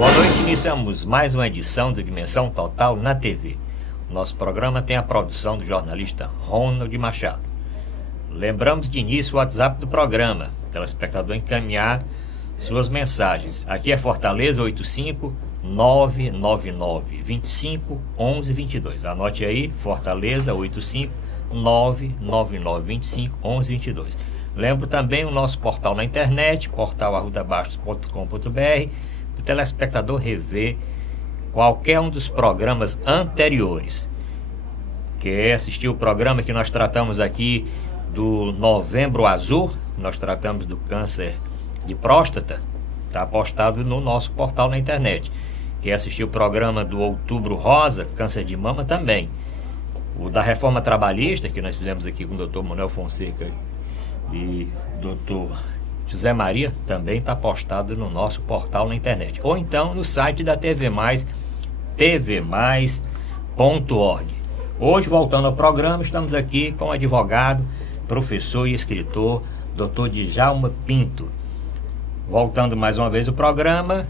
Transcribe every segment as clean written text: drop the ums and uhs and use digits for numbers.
Boa noite, iniciamos mais uma edição do Dimensão Total na TV. Nosso programa tem a produção do jornalista Ronald Machado. Lembramos de início o WhatsApp do programa, telespectador encaminhar suas mensagens. Aqui é Fortaleza 85999251122. Anote aí, Fortaleza 85999251122. Lembro também o nosso portal na internet, portal@arrudabastos.com.br, o telespectador rever qualquer um dos programas anteriores. Quer assistir o programa que nós tratamos aqui do Novembro Azul, nós tratamos do câncer de próstata, está postado no nosso portal na internet. Quer assistir o programa do Outubro Rosa, câncer de mama, também. O da reforma trabalhista, que nós fizemos aqui com o Dr. Manuel Fonseca e Dr. José Maria, também está postado no nosso portal na internet. Ou então no site da TV Mais, tvmais.org. Hoje, voltando ao programa, estamos aqui com o advogado, professor e escritor, Dr. Djalma Pinto. Voltando mais uma vez o programa,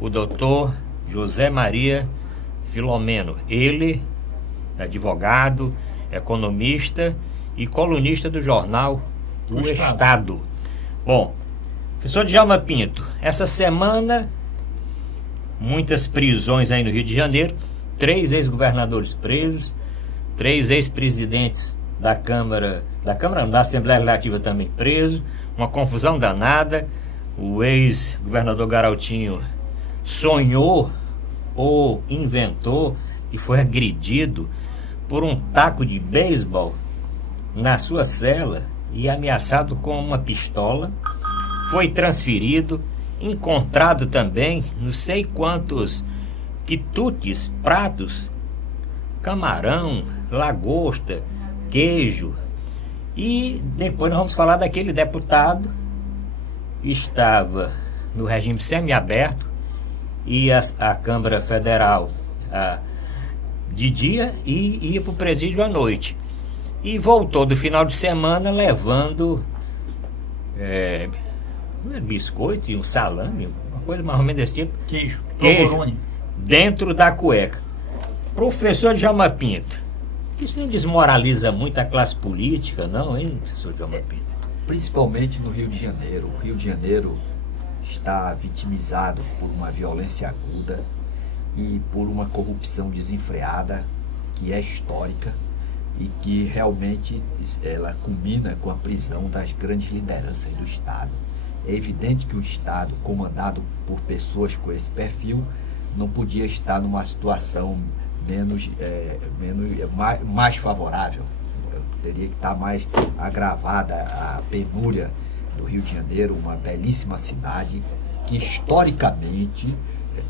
o Dr. José Maria Filomeno. Ele é advogado, economista e colunista do jornal O Estado. Bom, professor Djalma Pinto, essa semana, muitas prisões aí no Rio de Janeiro, 3 ex-governadores presos, 3 ex-presidentes da Assembleia Legislativa também presos, uma confusão danada. O ex-governador Garotinho sonhou ou inventou e foi agredido por um taco de beisebol na sua cela e ameaçado com uma pistola. Foi transferido, encontrado também não sei quantos quitutes, pratos, camarão, lagosta, queijo. E depois nós vamos falar daquele deputado que estava no regime semiaberto e a Câmara Federal de dia e ia para o presídio à noite. E voltou do final de semana levando biscoito e um salame, uma coisa mais ou menos desse tipo. Queijo dentro da cueca. Professor Djalma Pinto, isso não desmoraliza muito a classe política, não, hein, professor Djalma Pinto? Principalmente no Rio de Janeiro. O Rio de Janeiro está vitimizado por uma violência aguda e por uma corrupção desenfreada que é histórica e que realmente ela culmina com a prisão das grandes lideranças do Estado. É evidente que o Estado, comandado por pessoas com esse perfil, não podia estar numa situação mais favorável. Teria que estar mais agravada a penúria do Rio de Janeiro, uma belíssima cidade que historicamente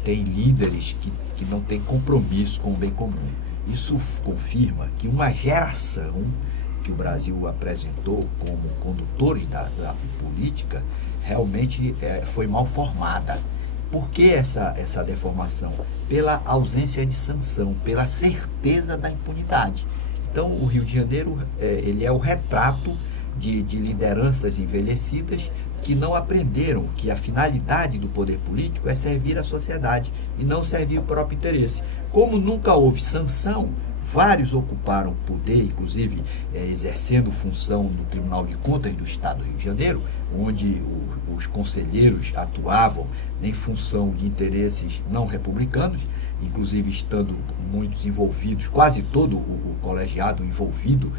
tem líderes que não têm compromisso com o bem comum. Isso confirma que uma geração que o Brasil apresentou como condutores da política realmente foi mal formada. Por que essa deformação? Pela ausência de sanção, pela certeza da impunidade. Então, o Rio de Janeiro ele é o retrato de lideranças envelhecidas que não aprenderam que a finalidade do poder político é servir a sociedade e não servir o próprio interesse. Como nunca houve sanção, vários ocuparam poder, inclusive exercendo função no Tribunal de Contas do Estado do Rio de Janeiro, onde os conselheiros atuavam em função de interesses não republicanos, inclusive estando muitos envolvidos, quase todo o colegiado envolvido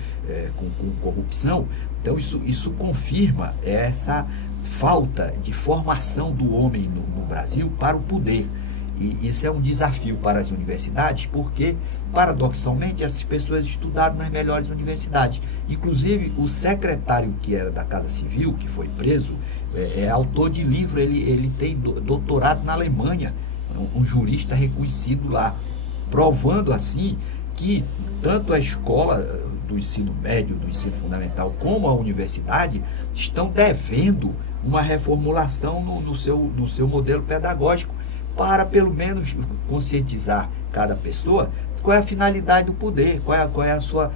com corrupção. Então isso confirma essa falta de formação do homem no Brasil para o poder. E isso é um desafio para as universidades, porque, paradoxalmente, essas pessoas estudaram nas melhores universidades. Inclusive, o secretário que era da Casa Civil, que foi preso, é autor de livro, ele tem doutorado na Alemanha, um jurista reconhecido lá, provando assim que tanto a escola do ensino médio, do ensino fundamental, como a universidade estão devendo uma reformulação no seu modelo pedagógico, para pelo menos conscientizar cada pessoa qual é a finalidade do poder, qual é a sua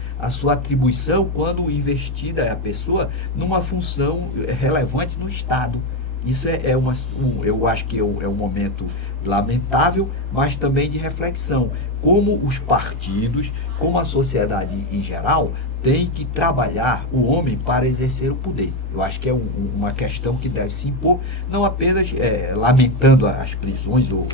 atribuição quando investida a pessoa numa função relevante no Estado. Isso eu acho que é um momento lamentável, mas também de reflexão. Como os partidos, como a sociedade em geral, tem que trabalhar o homem para exercer o poder. Eu acho que é uma questão que deve se impor, não apenas lamentando as prisões ou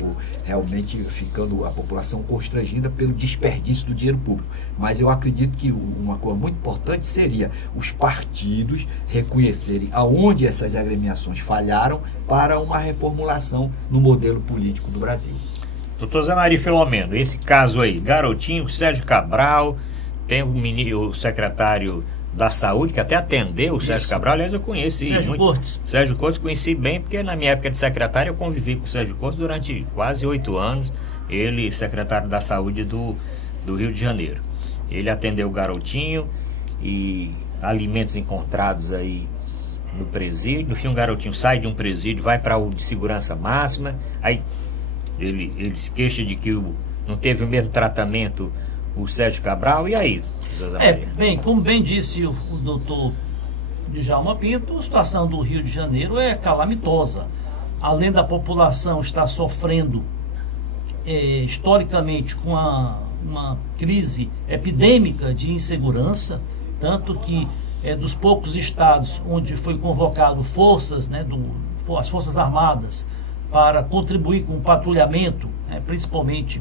realmente ficando a população constrangida pelo desperdício do dinheiro público. Mas eu acredito que uma coisa muito importante seria os partidos reconhecerem aonde essas agremiações falharam para uma reformulação no modelo político do Brasil. Doutor Zé Maria Filomeno, esse caso aí, Garotinho, Sérgio Cabral, tem o secretário da Saúde, que até atendeu o Sérgio Cabral, aliás, eu conheci Sérgio muito. Cortes. Sérgio Cortes conheci bem, porque na minha época de secretário eu convivi com o Sérgio Cortes durante quase 8 anos, ele secretário da Saúde do Rio de Janeiro. Ele atendeu o Garotinho e alimentos encontrados aí no presídio. No fim, o Garotinho sai de um presídio, vai para o de segurança máxima, aí ele se queixa de que não teve o mesmo tratamento o Sérgio Cabral, e aí, José Maria? Bem, como bem disse o doutor Djalma Pinto, a situação do Rio de Janeiro é calamitosa. Além da população estar sofrendo historicamente com uma crise epidêmica de insegurança, tanto que dos poucos estados onde foi convocado forças, as Forças Armadas, para contribuir com o patrulhamento, principalmente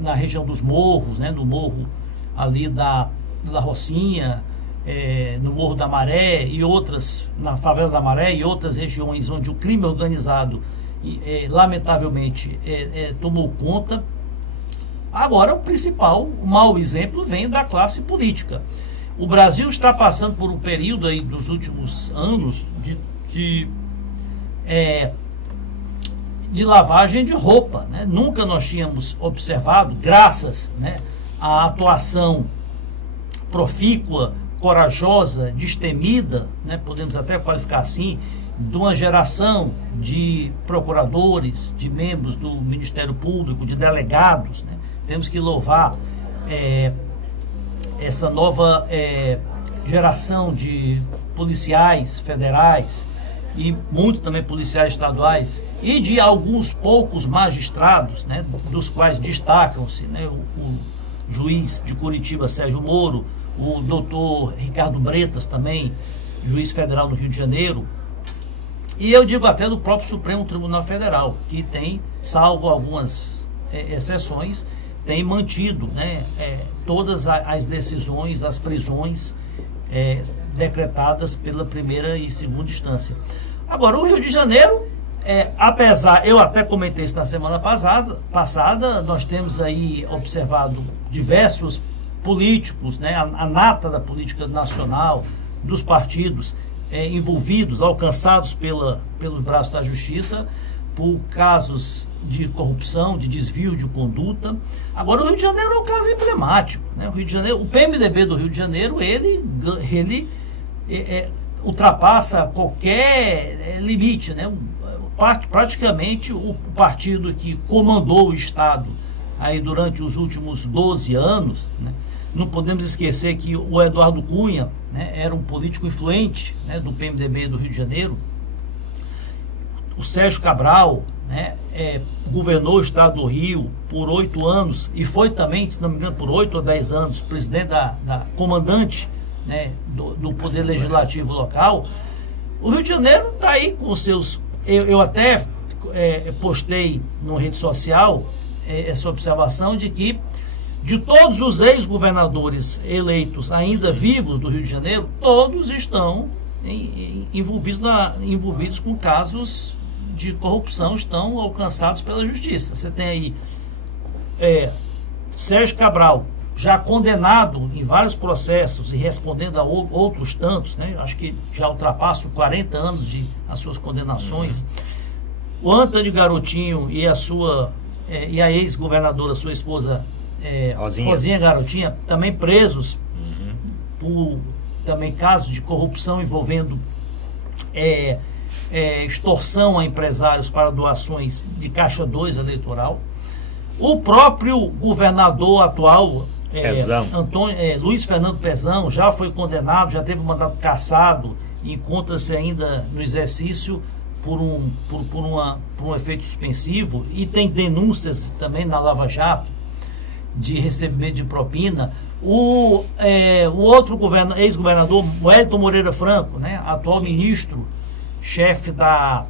na região dos morros, no morro ali da Rocinha, no Morro da Maré e outras, na Favela da Maré e outras regiões onde o crime organizado lamentavelmente tomou conta. Agora, o mau exemplo vem da classe política. O Brasil está passando por um período aí dos últimos anos de lavagem de roupa, Nunca nós tínhamos observado, graças à atuação profícua, corajosa, destemida, podemos até qualificar assim, de uma geração de procuradores, de membros do Ministério Público, de delegados. Temos que louvar essa nova geração de policiais federais, e muito também policiais estaduais, e de alguns poucos magistrados, dos quais destacam-se o juiz de Curitiba, Sérgio Moro, o doutor Ricardo Bretas também, juiz federal do Rio de Janeiro, e eu digo até do próprio Supremo Tribunal Federal, que tem, salvo algumas exceções, tem mantido todas as decisões, as prisões decretadas pela primeira e segunda instância. Agora, o Rio de Janeiro, apesar, eu até comentei isso na semana passada, nós temos aí observado diversos políticos, a nata da política nacional, dos partidos envolvidos, alcançados pelos braços da justiça, por casos de corrupção, de desvio de conduta. Agora, o Rio de Janeiro é um caso emblemático. O Rio de Janeiro, o PMDB do Rio de Janeiro, ele ultrapassa qualquer limite, praticamente o partido que comandou o Estado aí durante os últimos 12 anos, não podemos esquecer que o Eduardo Cunha era um político influente do PMDB do Rio de Janeiro. O Sérgio Cabral governou o Estado do Rio por 8 anos e foi também, se não me engano, por 8 ou 10 anos, presidente da comandante do Poder Legislativo local. O Rio de Janeiro está aí com os seus... Eu até postei na rede social essa observação de que, de todos os ex-governadores eleitos ainda vivos do Rio de Janeiro, todos estão envolvidos com casos de corrupção, estão alcançados pela justiça. Você tem aí Sérgio Cabral, já condenado em vários processos e respondendo a outros tantos, acho que já ultrapassa 40 anos as suas condenações. O Antônio Garotinho e a ex-governadora, sua esposa Rosinha Garotinha, também presos por também casos de corrupção envolvendo extorsão a empresários para doações de Caixa 2 eleitoral. O próprio governador atual, Luiz Fernando Pezão, já foi condenado, já teve um mandato cassado e encontra-se ainda no exercício por um efeito suspensivo, e tem denúncias também na Lava Jato de recebimento de propina. O outro ex-governador, Wellington Moreira Franco, né, atual ministro, chefe da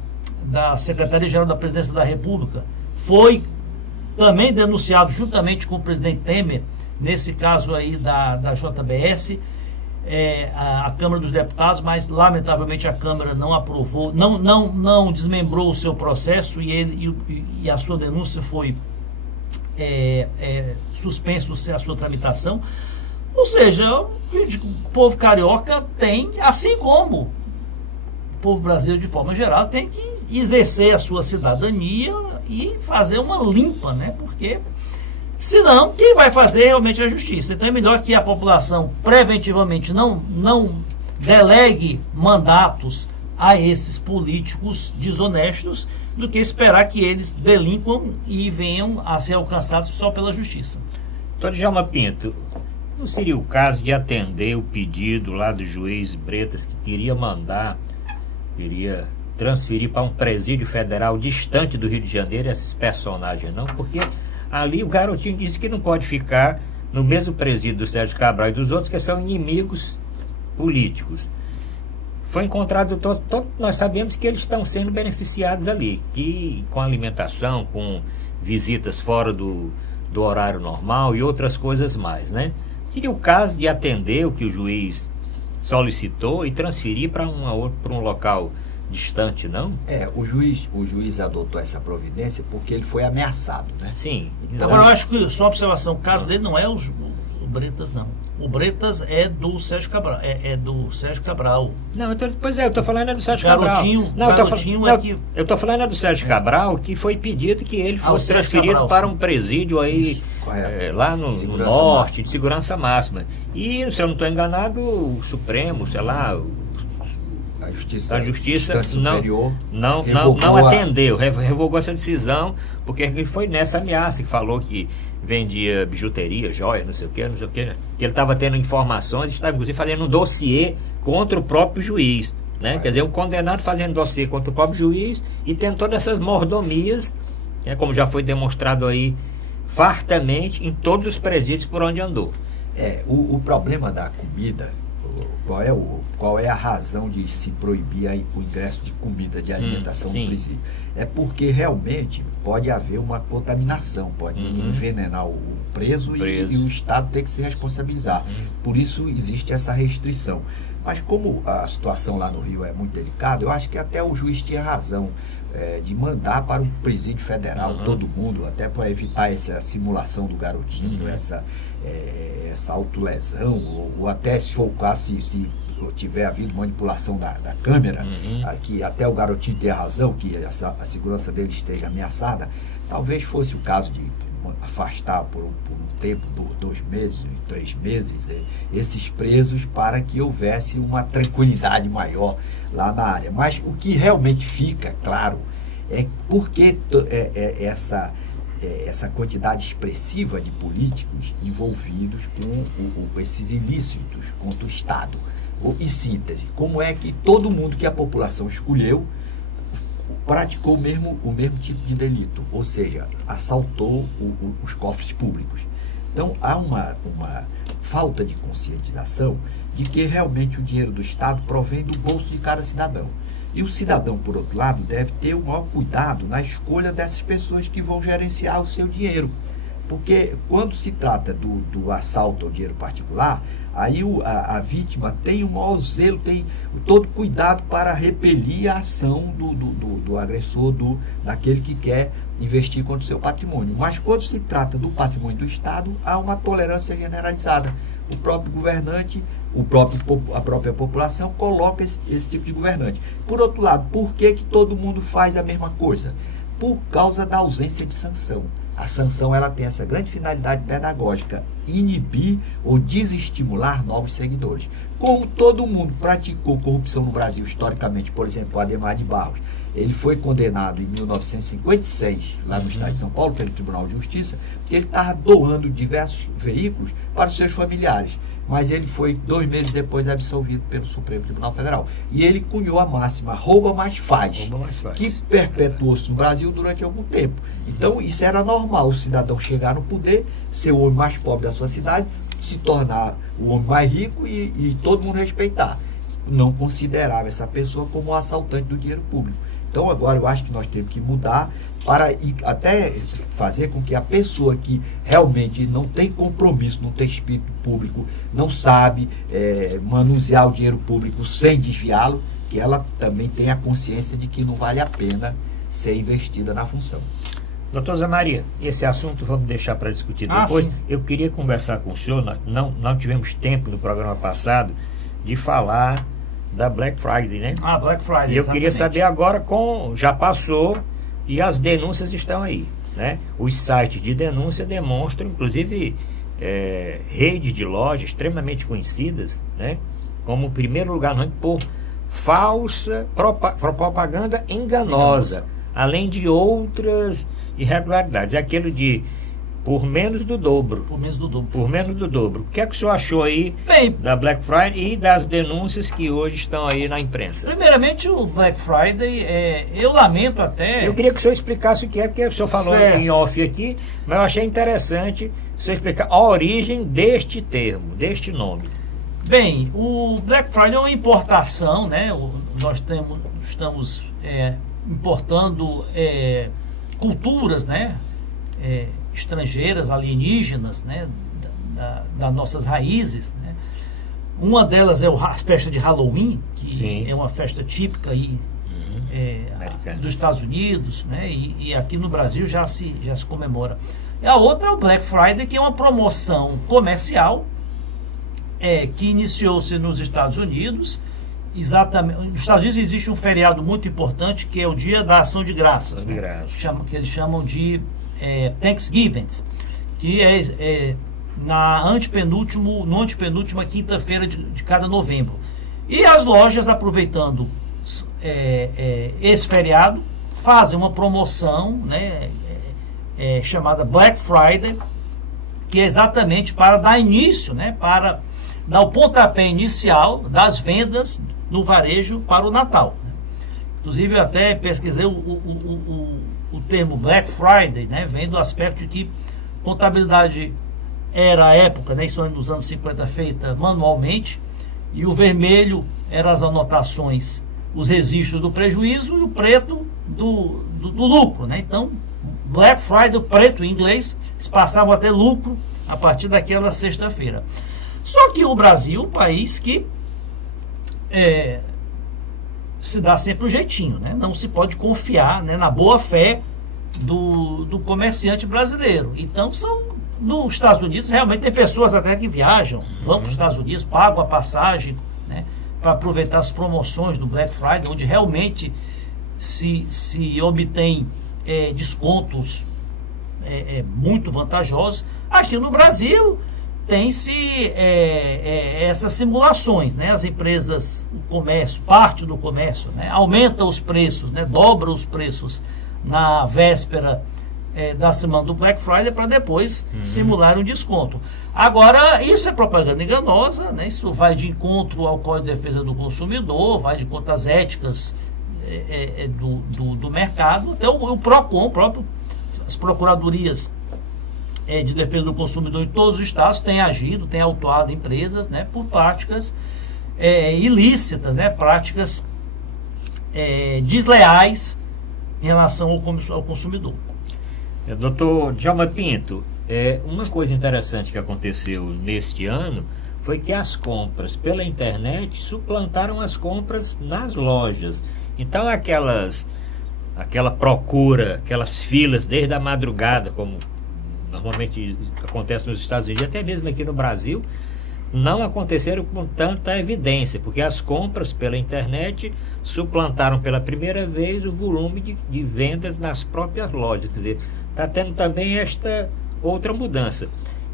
Secretaria-Geral da Presidência da República, foi também denunciado juntamente com o presidente Temer, nesse caso aí da JBS, a Câmara dos Deputados, mas lamentavelmente a Câmara não aprovou, não desmembrou o seu processo, e a sua denúncia foi suspenso a sua tramitação. Ou seja, o povo carioca tem, assim como o povo brasileiro de forma geral, tem que exercer a sua cidadania e fazer uma limpa, né? Porque senão, quem vai fazer realmente é a justiça. Então é melhor que a população preventivamente não delegue mandatos a esses políticos desonestos, do que esperar que eles delinquam e venham a ser alcançados só pela justiça. Doutor Djalma Pinto, não seria o caso de atender o pedido lá do juiz Bretas, que queria transferir para um presídio federal distante do Rio de Janeiro esses personagens, não? Porque ali o garotinho disse que não pode ficar no mesmo presídio do Sérgio Cabral e dos outros, que são inimigos políticos. Foi encontrado, nós sabemos que eles estão sendo beneficiados ali, que com alimentação, com visitas fora do horário normal e outras coisas mais, né? Seria o caso de atender o que o juiz solicitou e transferir para um local distante, não? O juiz adotou essa providência porque ele foi ameaçado, né? Sim. Agora, eu acho que, só uma observação, o caso dele não é o Bretas, não. O Bretas é do Sérgio Cabral. Do Sérgio Cabral. Não, então, pois eu estou falando do Sérgio garotinho, Cabral. Eu estou que... falando do Sérgio Cabral, que foi pedido que ele fosse transferido Cabral, para um presídio aí, lá no norte, de segurança máxima. E, se eu não estou enganado, o Supremo, sei lá, a Justiça não atendeu, revogou essa decisão, porque foi nessa ameaça que falou que vendia bijuteria, joia, não sei o que, que ele estava tendo informações, estava inclusive fazendo um dossiê contra o próprio juiz, né? Quer dizer, um condenado fazendo dossiê contra o próprio juiz e tendo todas essas mordomias, né? Como já foi demonstrado aí fartamente em todos os presídios por onde andou. O problema da comida, qual é a razão de se proibir o ingresso de comida, de alimentação no presídio? É porque realmente pode haver uma contaminação, pode envenenar o preso. E o Estado tem que se responsabilizar. Por isso existe essa restrição. Mas como a situação lá no Rio é muito delicada, eu acho que até o juiz tinha razão de mandar para um presídio federal todo mundo, até para evitar essa simulação do garotinho, essa autolesão, ou até se for o caso, se tiver havido manipulação da câmera, que até o garotinho tenha razão, que a segurança dele esteja ameaçada, talvez fosse o caso de afastar por um tempo, 2 meses, 3 meses, esses presos, para que houvesse uma tranquilidade maior lá na área. Mas o que realmente fica claro é porque essa quantidade expressiva de políticos envolvidos com esses ilícitos contra o Estado. Em síntese, como é que todo mundo que a população escolheu praticou o mesmo tipo de delito, ou seja, assaltou os cofres públicos. Então, há uma falta de conscientização de que realmente o dinheiro do Estado provém do bolso de cada cidadão. E o cidadão, por outro lado, deve ter o maior cuidado na escolha dessas pessoas que vão gerenciar o seu dinheiro. Porque quando se trata do assalto ao dinheiro particular, aí a vítima tem o maior zelo, tem todo cuidado para repelir a ação do agressor, daquele que quer investir contra o seu patrimônio. Mas quando se trata do patrimônio do Estado, há uma tolerância generalizada. O próprio governante, a própria população coloca esse tipo de governante. Por outro lado, por que todo mundo faz a mesma coisa? Por causa da ausência de sanção. A sanção ela tem essa grande finalidade pedagógica, inibir ou desestimular novos seguidores. Como todo mundo praticou corrupção no Brasil historicamente, por exemplo, o Adhemar de Barros, ele foi condenado em 1956, lá no estado de São Paulo, pelo Tribunal de Justiça, porque ele estava doando diversos veículos para os seus familiares. Mas ele foi 2 meses depois absolvido pelo Supremo Tribunal Federal. E ele cunhou a máxima rouba mais faz, que perpetuou-se no Brasil durante algum tempo. Então isso era normal, o cidadão chegar no poder, ser o homem mais pobre da sua cidade, se tornar o homem mais rico e todo mundo respeitar. Não considerava essa pessoa como um assaltante do dinheiro público. Então agora eu acho que nós temos que mudar para até fazer com que a pessoa que realmente não tem compromisso, não tem espírito público, não sabe manusear o dinheiro público sem desviá-lo, que ela também tenha consciência de que não vale a pena ser investida na função. Doutor Zé Maria, esse assunto vamos deixar para discutir depois. Eu queria conversar com o senhor, não tivemos tempo no programa passado de falar da Black Friday, né? Black Friday, e eu queria saber agora, já passou e as denúncias estão aí, né? Os sites de denúncia demonstram, inclusive, redes de lojas extremamente conhecidas, né? Como primeiro lugar no ranking por falsa propaganda enganosa, além de outras irregularidades. É aquilo de por menos do dobro. Por menos do dobro. Por menos do dobro. O que é que o senhor achou aí da Black Friday e das denúncias que hoje estão aí na imprensa? Primeiramente, o Black Friday, eu lamento até... Eu queria que o senhor explicasse o que é, porque o senhor falou em off aqui, mas eu achei interessante o senhor explicar a origem deste termo, deste nome. Bem, o Black Friday é uma importação, né? Nós estamos importando culturas, né? Estrangeiras, alienígenas, né, das nossas raízes, né? Uma delas é a festa de Halloween, que Sim. é uma festa típica aí, dos Estados Unidos, né? E aqui no Brasil já se comemora. E a outra é o Black Friday, que é uma promoção comercial que iniciou-se nos Estados Unidos. Exatamente. Nos Estados Unidos existe um feriado muito importante que é o Dia da Ação de Graças, né? Que eles chamam de Thanksgiving, que no antepenúltima quinta-feira de cada novembro. E as lojas, aproveitando esse feriado, fazem uma promoção, né, chamada Black Friday, que é exatamente para dar início, né, para dar o pontapé inicial das vendas no varejo para o Natal. Inclusive, eu até pesquisei o termo Black Friday, né, vem do aspecto de que contabilidade era a época, né, isso nos anos 50, feita manualmente, e o vermelho eram as anotações, os registros do prejuízo, e o preto do lucro, né? Então, Black Friday, o preto em inglês, se passavam a ter lucro a partir daquela sexta-feira. Só que o Brasil, um país que se dá sempre um jeitinho, né? Não se pode confiar, né, na boa fé do comerciante brasileiro. Então, nos Estados Unidos, realmente tem pessoas até que viajam, vão para os Estados Unidos, pagam a passagem, né, para aproveitar as promoções do Black Friday, onde realmente se obtém descontos muito vantajosos. Aqui no Brasil tem-se essas simulações, né? As empresas, o comércio, parte do comércio, né, aumenta os preços, né, dobra os preços na véspera da semana do Black Friday para depois simular um desconto. Agora, isso é propaganda enganosa, né? Isso vai de encontro ao Código de Defesa do Consumidor, vai de encontro às éticas do mercado. Até o PROCON, as procuradorias de defesa do consumidor em todos os estados têm agido, têm autuado empresas, né, por práticas ilícitas, né, práticas desleais em relação ao consumidor. Doutor Djalma Pinto, uma coisa interessante que aconteceu neste ano foi que as compras pela internet suplantaram as compras nas lojas. Então aquela procura, aquelas filas desde a madrugada, como normalmente acontece nos Estados Unidos, até mesmo aqui no Brasil, não aconteceram com tanta evidência, porque as compras pela internet suplantaram pela primeira vez o volume de vendas nas próprias lojas. Quer dizer, está tendo também esta outra mudança.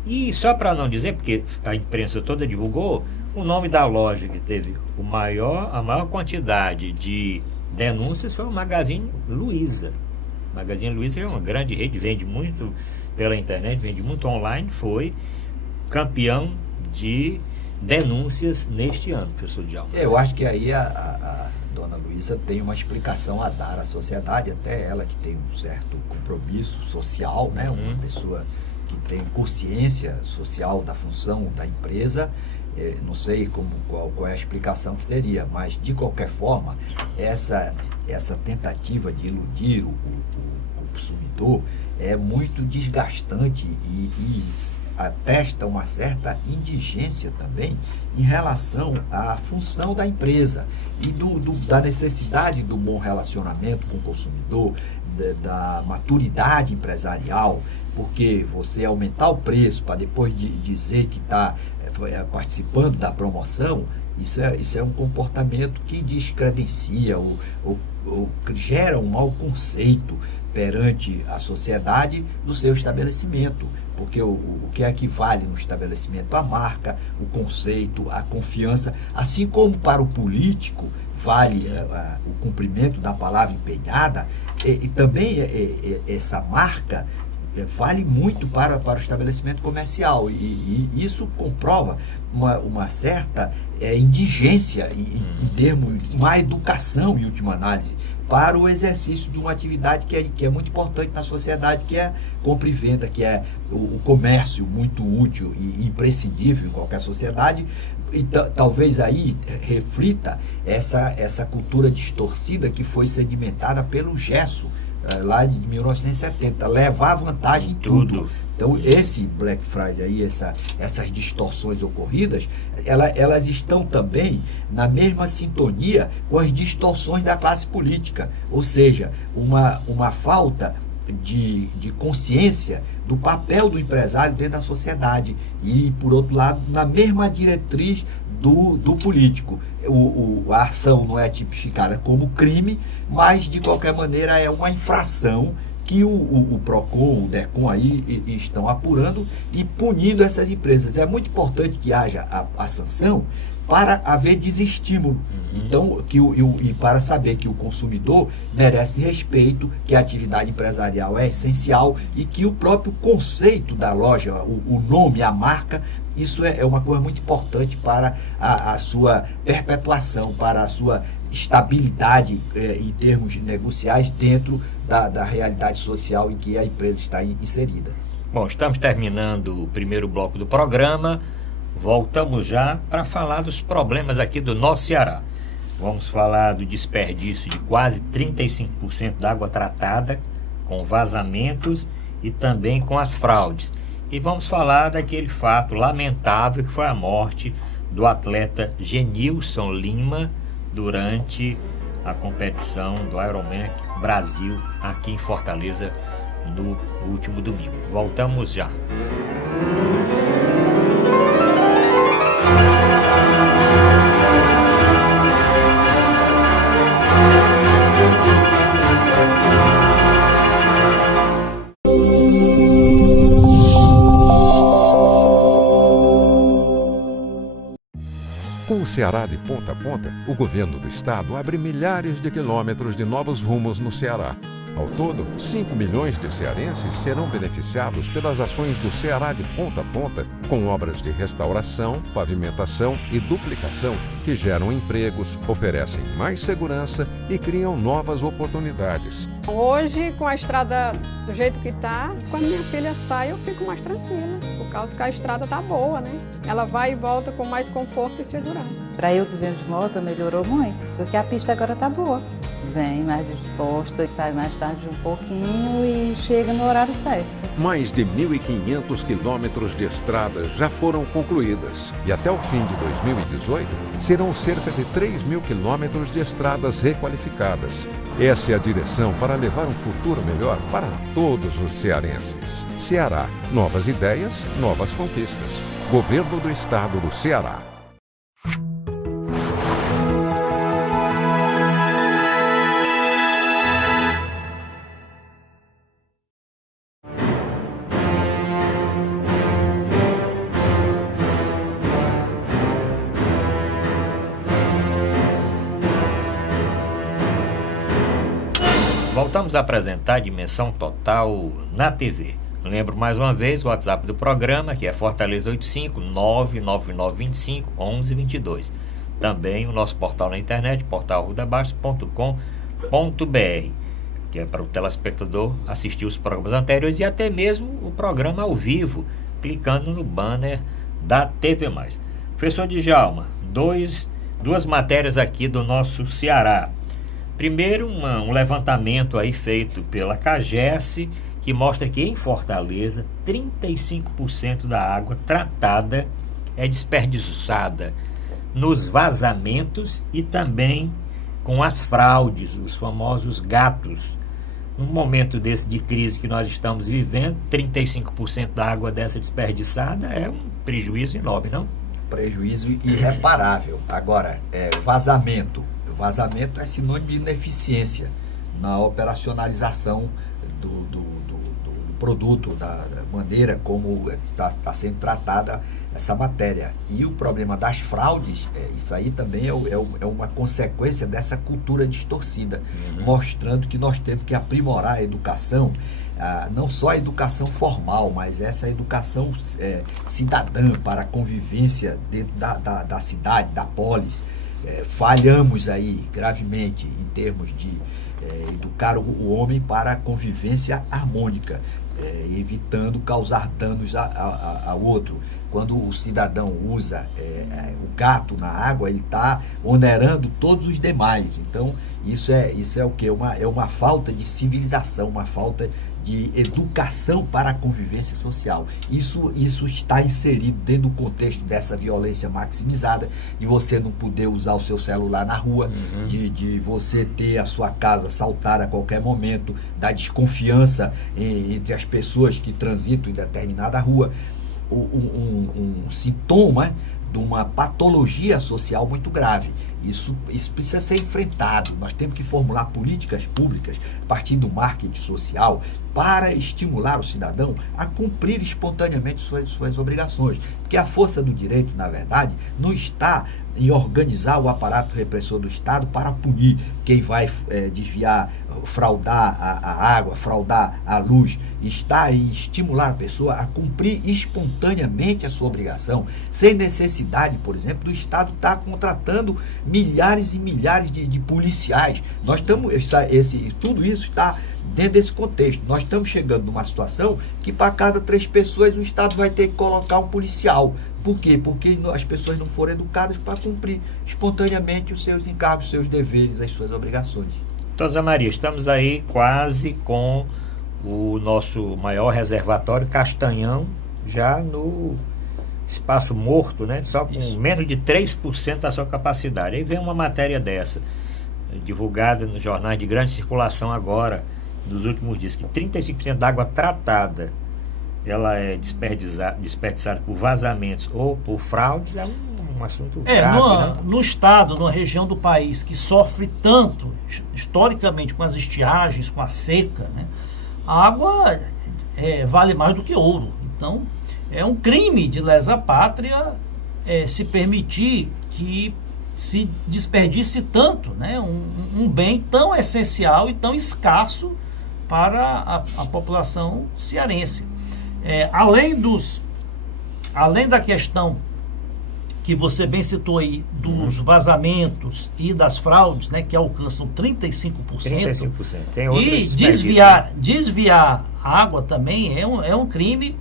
E só para não dizer, porque a imprensa toda divulgou, o nome da loja que teve a maior quantidade de denúncias foi o Magazine Luiza. O Magazine Luiza é uma grande rede, vende muito pela internet, vende muito online, foi campeão de denúncias neste ano, professor Djalma. Eu acho que aí a dona Luiza tem uma explicação a dar à sociedade, até ela que tem um certo compromisso social, né? Uma pessoa que tem consciência social da função da empresa. Não sei qual é a explicação que teria, mas de qualquer forma, essa tentativa de iludir o consumidor é muito desgastante e atesta uma certa indigência também em relação à função da empresa e da necessidade do bom relacionamento com o consumidor, da maturidade empresarial, porque você aumentar o preço para depois dizer que está participando da promoção, isso é um comportamento que descredencia ou gera um mau conceito perante a sociedade do seu estabelecimento, porque o que é que vale no estabelecimento? A marca, o conceito, a confiança, assim como para o político vale o cumprimento da palavra empenhada, e também essa marca vale muito para o estabelecimento comercial, e isso comprova uma certa indigência em termos, uma educação, em última análise, para o exercício de uma atividade que é muito importante na sociedade, que é compra e venda, que é o comércio, muito útil e imprescindível em qualquer sociedade. E talvez aí reflita essa cultura distorcida que foi sedimentada pelo Gesso, lá de 1970, levar vantagem em tudo. Então, esse Black Friday aí, essas distorções ocorridas, elas estão também na mesma sintonia com as distorções da classe política, ou seja, uma falta de consciência do papel do empresário dentro da sociedade e, por outro lado, na mesma diretriz do político. A ação não é tipificada como crime, mas, de qualquer maneira, é uma infração que o PROCON, o DECON aí estão apurando e punindo essas empresas. É muito importante que haja a sanção para haver desestímulo. Então, e para saber que o consumidor merece respeito, que a atividade empresarial é essencial e que o próprio conceito da loja, o nome, a marca, isso é uma coisa muito importante para a sua perpetuação, para a sua estabilidade em termos negociais dentro da realidade social em que a empresa está inserida. Bom, estamos terminando o primeiro bloco do programa. Voltamos já para falar dos problemas aqui do nosso Ceará. Vamos falar do desperdício de quase 35% da água tratada, com vazamentos e também com as fraudes. E vamos falar daquele fato lamentável que foi a morte do atleta Genilson Lima durante a competição do Ironman Brasil aqui em Fortaleza no último domingo. Voltamos já. Com o Ceará de ponta a ponta, o governo do estado abre milhares de quilômetros de novos rumos no Ceará. Ao todo, 5 milhões de cearenses serão beneficiados pelas ações do Ceará de ponta a ponta, com obras de restauração, pavimentação e duplicação que geram empregos, oferecem mais segurança e criam novas oportunidades. Hoje, com a estrada do jeito que está, quando minha filha sai, eu fico mais tranquila, por causa que a estrada está boa, né? Ela vai e volta com mais conforto e segurança. Para eu que venho de moto, melhorou muito, porque a pista agora está boa. Vem mais disposta, sai mais tarde um pouquinho e chega no horário certo. Mais de 1.500 quilômetros de estradas já foram concluídas e até o fim de 2018 serão cerca de 3.000 quilômetros de estradas requalificadas. Essa é a direção para levar um futuro melhor para todos os cearenses. Ceará, novas ideias, novas conquistas. Governo do Estado do Ceará. voltamos a apresentar a Dimensão Total na TV. Lembro mais uma vez o WhatsApp do programa, que é Fortaleza 85 99925 1122. Também o nosso portal na internet, portalrudabaixo.com.br, que é para o telespectador assistir os programas anteriores e até mesmo o programa ao vivo, clicando no banner da TV+. Professor Djalma, duas matérias aqui do nosso Ceará. Primeiro, um levantamento aí feito pela CAGES, que mostra que em Fortaleza 35% da água tratada é desperdiçada nos vazamentos e também com as fraudes, os famosos gatos. Num momento desse de crise que nós estamos vivendo, 35% da água dessa desperdiçada é um prejuízo enorme, não? Prejuízo irreparável. Agora, vazamento. O vazamento é sinônimo de ineficiência na operacionalização do produto, da maneira como está sendo tratada essa matéria. E o problema das fraudes, isso aí também é uma consequência dessa cultura distorcida, mostrando que nós temos que aprimorar a educação, não só a educação formal, mas essa educação cidadã para a convivência dentro da cidade, da polis. Falhamos aí gravemente em termos de educar o homem para a convivência harmônica, evitando causar danos ao outro. Quando o cidadão usa o gato na água, ele está onerando todos os demais. Então, isso é o quê? É uma falta de civilização, uma falta de educação para a convivência social. Isso está inserido dentro do contexto dessa violência maximizada, de você não poder usar o seu celular na rua, de você ter a sua casa assaltada a qualquer momento, da desconfiança entre as pessoas que transitam em determinada rua. Um sintoma de uma patologia social muito grave. Isso precisa ser enfrentado. Nós temos que formular políticas públicas a partir do marketing social para estimular o cidadão a cumprir espontaneamente suas obrigações. Porque a força do direito, na verdade, não está em organizar o aparato repressor do Estado para punir quem vai desviar, fraudar a água, fraudar a luz. Está em estimular a pessoa a cumprir espontaneamente a sua obrigação, sem necessidade, por exemplo, do Estado estar contratando milhares e milhares de policiais. Nós estamos, tudo isso está dentro desse contexto. Nós estamos chegando numa situação que para cada 3 pessoas o Estado vai ter que colocar um policial. Por quê? Porque as pessoas não foram educadas para cumprir espontaneamente os seus encargos, os seus deveres, as suas obrigações. Então, Zé Maria, estamos aí quase com o nosso maior reservatório, Castanhão, já no espaço morto, né? Só com menos de 3% da sua capacidade. Aí vem uma matéria dessa, divulgada nos jornais de grande circulação agora, nos últimos dias, que 35% da água tratada ela é desperdiçada por vazamentos ou por fraudes, é um assunto grave, né? No estado, numa região do país que sofre tanto, historicamente, com as estiagens, com a seca, né? A água vale mais do que ouro. Então, é um crime de lesa pátria se permitir que se desperdice tanto, né? Um bem tão essencial e tão escasso para a população cearense. Além da questão que você bem citou aí, dos vazamentos e das fraudes, né, que alcançam 35%. 35%. Tem E desviar água também é um crime.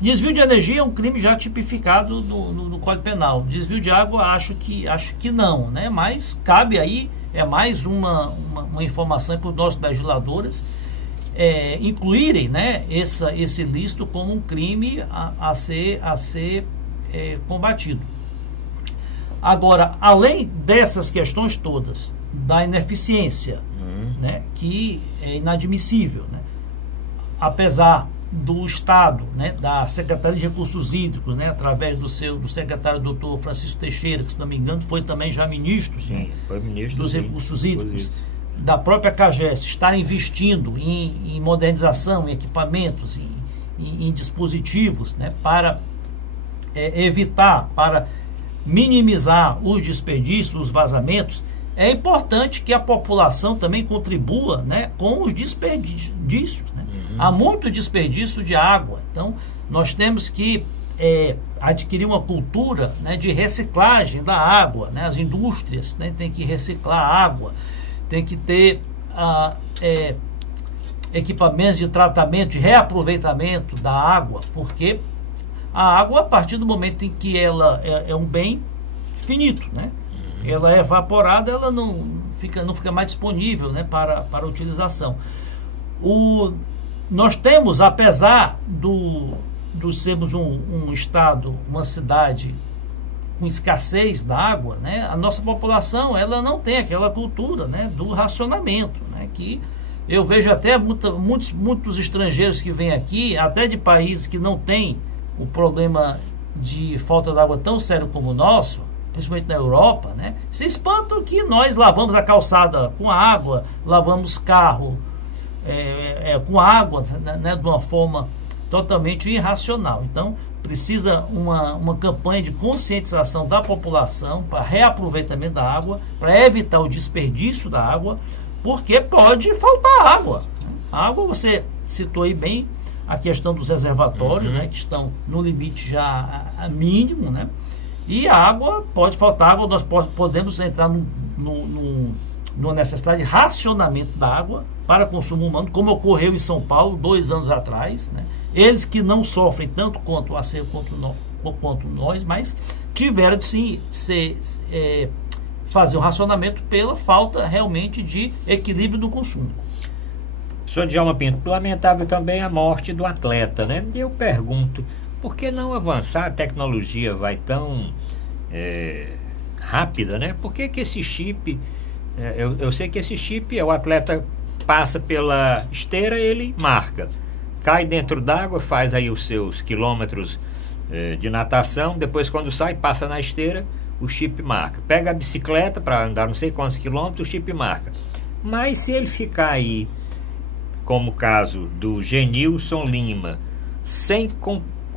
Desvio de energia é um crime já tipificado no Código Penal. Desvio de água acho que não, né? Mas cabe aí, mais uma informação para os nossos legisladores incluírem, né, esse ilícito como um crime a ser combatido. Agora, além dessas questões todas, da ineficiência, né, que é inadmissível, né, apesar do Estado, né, da Secretaria de Recursos Hídricos, né, através do secretário doutor Francisco Teixeira, que, se não me engano, foi também já ministro, sim, foi ministro dos Recursos Hídricos, da própria CAGES, estar investindo em modernização, em equipamentos, em dispositivos, né, para evitar, para minimizar os desperdícios, os vazamentos, é importante que a população também contribua, né, com os desperdícios. Né? Há muito desperdício de água. Então, nós temos que adquirir uma cultura, né, de reciclagem da água. Né? As indústrias, né, têm que reciclar a água, tem que ter equipamentos de tratamento, de reaproveitamento da água, porque a água, a partir do momento em que ela é um bem finito, né? Ela é evaporada, ela não fica mais disponível, né, para utilização. Nós temos, apesar de sermos um estado, uma cidade com escassez da água, né, a nossa população ela não tem aquela cultura, né, do racionamento, né, que eu vejo até muitos estrangeiros que vêm aqui, até de países que não têm o problema de falta de água tão sério como o nosso, principalmente na Europa, né, se espantam que nós lavamos a calçada com água, lavamos carro com água, né, de uma forma totalmente irracional. Então, precisa uma campanha de conscientização da população para reaproveitamento da água, para evitar o desperdício da água, porque pode faltar água. A água, você citou aí bem a questão dos reservatórios, né, que estão no limite já mínimo, né? E a água, pode faltar água, nós podemos entrar numa necessidade de racionamento da água para consumo humano, como ocorreu em São Paulo 2 anos atrás, né? Eles que não sofrem tanto quanto a ser quanto nós, mas tiveram de sim fazer o racionamento pela falta realmente de equilíbrio do consumo. Senhor Djalma Pinto, lamentável também a morte do atleta, né? E eu pergunto, por que não avançar? A tecnologia vai tão rápida, né? Por que esse chip... Eu sei que esse chip, o atleta passa pela esteira, ele marca. Cai dentro d'água, faz aí os seus quilômetros de natação, depois quando sai, passa na esteira, o chip marca. Pega a bicicleta para andar não sei quantos quilômetros, o chip marca. Mas se ele ficar aí, como o caso do Genilson Lima, sem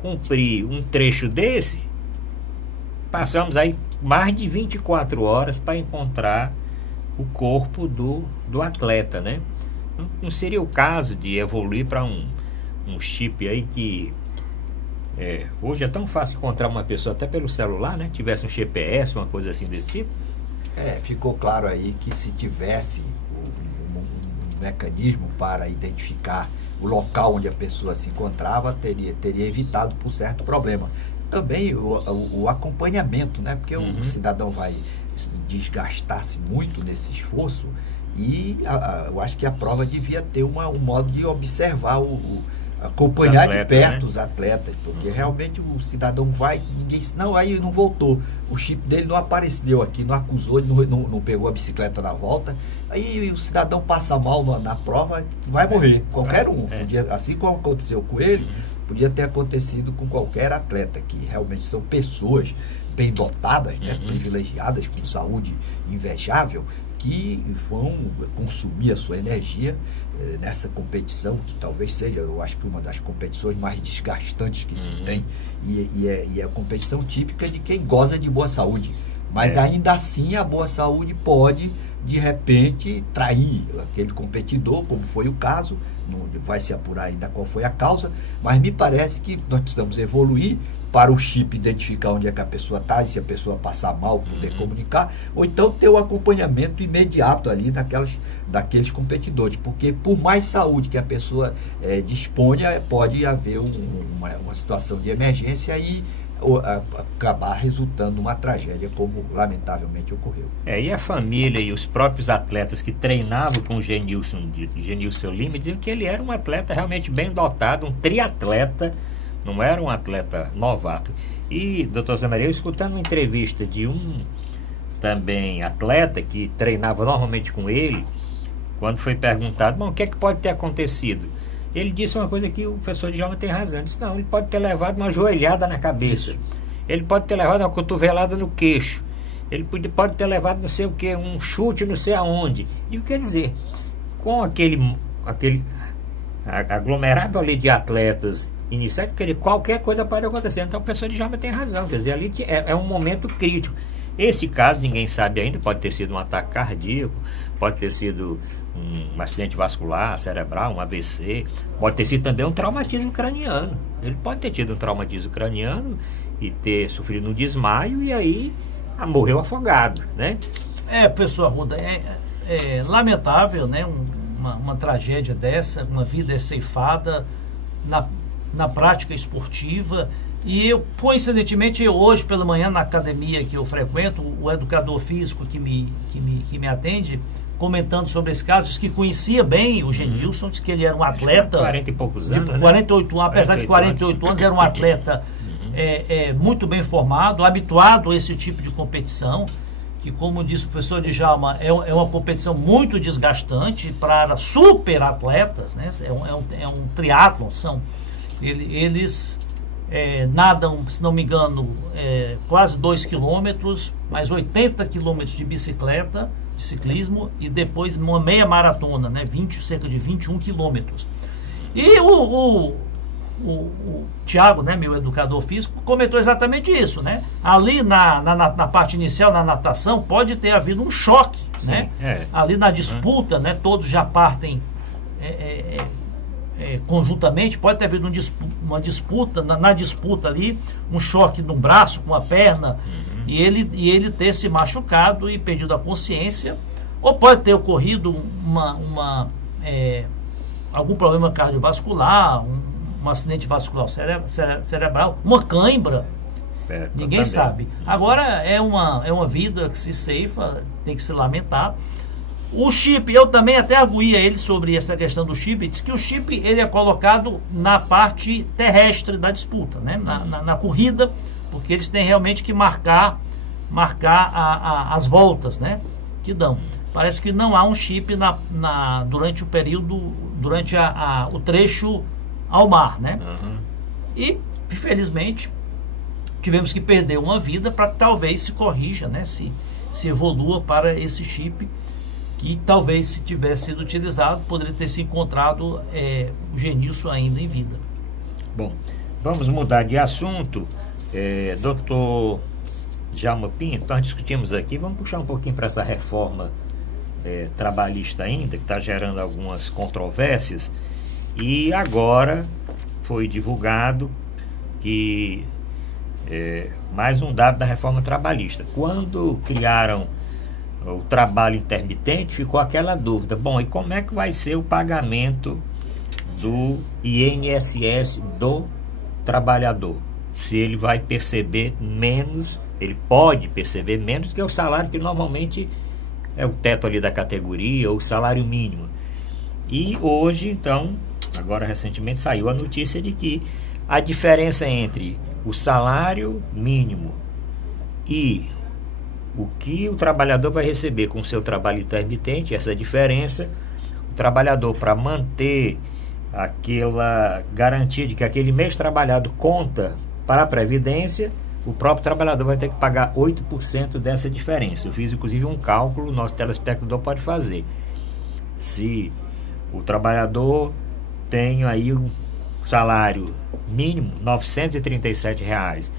cumprir um trecho desse, passamos aí mais de 24 horas para encontrar o corpo do atleta, né? Não seria o caso de evoluir para um chip aí que hoje é tão fácil encontrar uma pessoa até pelo celular, né? Tivesse um GPS, uma coisa assim desse tipo? Ficou claro aí que se tivesse um mecanismo para identificar o local onde a pessoa se encontrava, teria evitado por certo problema. Também o acompanhamento, né? Porque o cidadão vai desgastar-se muito nesse esforço e eu acho que a prova devia ter um modo de observar, acompanhar de perto, né, os atletas, porque realmente o cidadão vai, aí não voltou, o chip dele não apareceu aqui, não acusou, não pegou a bicicleta na volta, aí o cidadão passa mal na prova, vai morrer, qualquer um. Podia, assim como aconteceu com ele, podia ter acontecido com qualquer atleta, que realmente são pessoas bem dotadas, né, privilegiadas, com saúde invejável, que vão consumir a sua energia nessa competição, que talvez seja, eu acho que uma das competições mais desgastantes que se tem, e é a competição típica de quem goza de boa saúde. Mas ainda assim a boa saúde pode, de repente, trair aquele competidor, como foi o caso, não vai se apurar ainda qual foi a causa, mas me parece que nós precisamos evoluir para o chip identificar onde é que a pessoa está, e se a pessoa passar mal, poder comunicar, ou então ter o acompanhamento imediato ali daqueles competidores, porque por mais saúde que a pessoa disponha, pode haver uma situação de emergência e acabar resultando numa tragédia, como lamentavelmente ocorreu. E a família e os próprios atletas que treinavam com o Genilson Lima diziam que ele era um atleta realmente bem dotado, um triatleta, não era um atleta novato. E, doutor Zé Maria, eu escutando uma entrevista de um também atleta que treinava normalmente com ele, quando foi perguntado, o que é que pode ter acontecido? Ele disse uma coisa que o professor Djalma tem razão. Ele disse, não, ele pode ter levado uma joelhada na cabeça. Ele pode ter levado uma cotovelada no queixo. Ele pode ter levado não sei o que, um chute não sei aonde. E o que quer dizer? Com aquele aglomerado ali de atletas iniciais, porque qualquer coisa pode acontecer. Então o professor Djalma tem razão. Quer dizer, ali é um momento crítico. Esse caso ninguém sabe ainda, pode ter sido um ataque cardíaco, pode ter sido um acidente vascular, cerebral, um AVC, pode ter sido também um traumatismo craniano. Ele pode ter tido um traumatismo craniano e ter sofrido um desmaio e aí morreu afogado, né? Professor Arruda, é lamentável, né, uma tragédia dessa, uma vida ceifada na prática esportiva. E eu, coincidentemente, hoje pela manhã na academia que eu frequento, o educador físico que me atende, comentando sobre esse caso, disse que conhecia bem o Genilson, disse que ele era um atleta... 40 e poucos anos, de 48 anos, apesar de 48 anos, era um atleta muito bem formado, habituado a esse tipo de competição, que, como disse o professor Djalma, é uma competição muito desgastante para super atletas, né? É um triatlon, eles nadam, se não me engano, quase 2 quilômetros, mais 80 quilômetros de bicicleta, de ciclismo, e depois uma meia maratona, né? Cerca de 21 quilômetros. E o Tiago, né, meu educador físico, comentou exatamente isso, né? Ali na parte inicial, na natação, pode ter havido um choque, sim, né? Ali na disputa, né, todos já partem conjuntamente, pode ter havido uma disputa, na disputa ali, um choque no braço, com a perna, e ele ter se machucado e perdido a consciência, ou pode ter ocorrido algum problema cardiovascular, um acidente vascular cerebral, uma cãibra, ninguém sabe. Agora é uma vida que se ceifa, tem que se lamentar. O chip, eu também até arguía ele sobre essa questão do chip, diz que o chip ele é colocado na parte terrestre da disputa, né? na corrida, porque eles têm realmente que marcar as voltas, né, que dão. Parece que não há um chip durante o período, durante o trecho ao mar, né? E, infelizmente, tivemos que perder uma vida para que talvez se corrija, né? Se evolua para esse chip, que talvez, se tivesse sido utilizado, poderia ter se encontrado o Genilson ainda em vida. Bom, vamos mudar de assunto. Doutor Djalma Pinto, nós discutimos aqui, vamos puxar um pouquinho para essa reforma trabalhista ainda, que está gerando algumas controvérsias. E agora foi divulgado que mais um dado da reforma trabalhista. Quando criaram o trabalho intermitente, ficou aquela dúvida. Bom, e como é que vai ser o pagamento do INSS do trabalhador? Se ele vai perceber menos, ele pode perceber menos que o salário que normalmente é o teto ali da categoria, ou o salário mínimo. E hoje, então, agora recentemente saiu a notícia de que a diferença entre o salário mínimo e o que o trabalhador vai receber com o seu trabalho intermitente, essa diferença, o trabalhador, para manter aquela garantia de que aquele mês trabalhado conta para a Previdência, o próprio trabalhador vai ter que pagar 8% dessa diferença. Eu fiz inclusive um cálculo, o nosso telespectador pode fazer. Se o trabalhador tem aí um salário mínimo, R$ 937,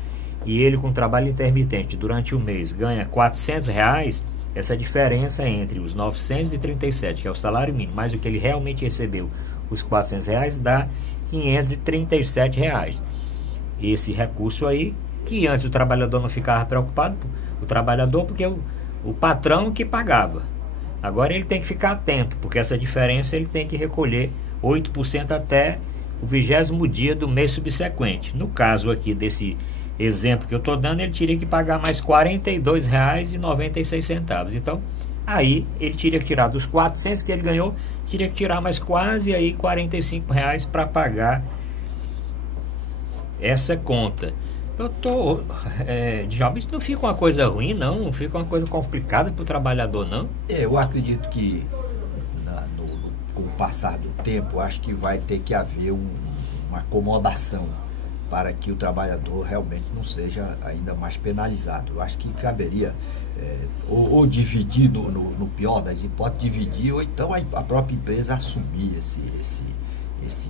e ele com trabalho intermitente durante o mês ganha R$ 400, essa diferença entre os 937, que é o salário mínimo, mais o que ele realmente recebeu, os R$ 400, dá R$ 537. Esse recurso aí, que antes o trabalhador não ficava preocupado, o trabalhador, porque o patrão que pagava. Agora ele tem que ficar atento, porque essa diferença ele tem que recolher 8% até o 20º dia do mês subsequente. No caso aqui desse exemplo que eu estou dando, ele teria que pagar mais R$ 42,96. Então, aí ele teria que tirar dos 400 que ele ganhou, teria que tirar mais quase aí R$ 45 para pagar essa conta. Doutor Djalma, isso não fica uma coisa ruim, não fica uma coisa complicada para o trabalhador, não? Eu acredito que com o passar do tempo, acho que vai ter que haver uma acomodação para que o trabalhador realmente não seja ainda mais penalizado. Eu acho que caberia ou dividir, no pior das hipóteses, dividir, ou então a própria empresa assumir esse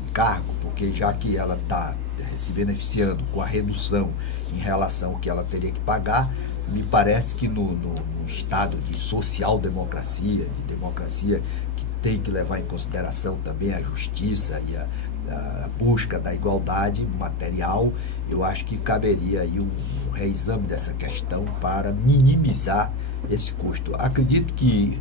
encargo, porque já que ela está se beneficiando com a redução em relação ao que ela teria que pagar, me parece que no estado de social-democracia, de democracia que tem que levar em consideração também a justiça e a busca da igualdade material, eu acho que caberia aí um reexame dessa questão para minimizar esse custo. Acredito que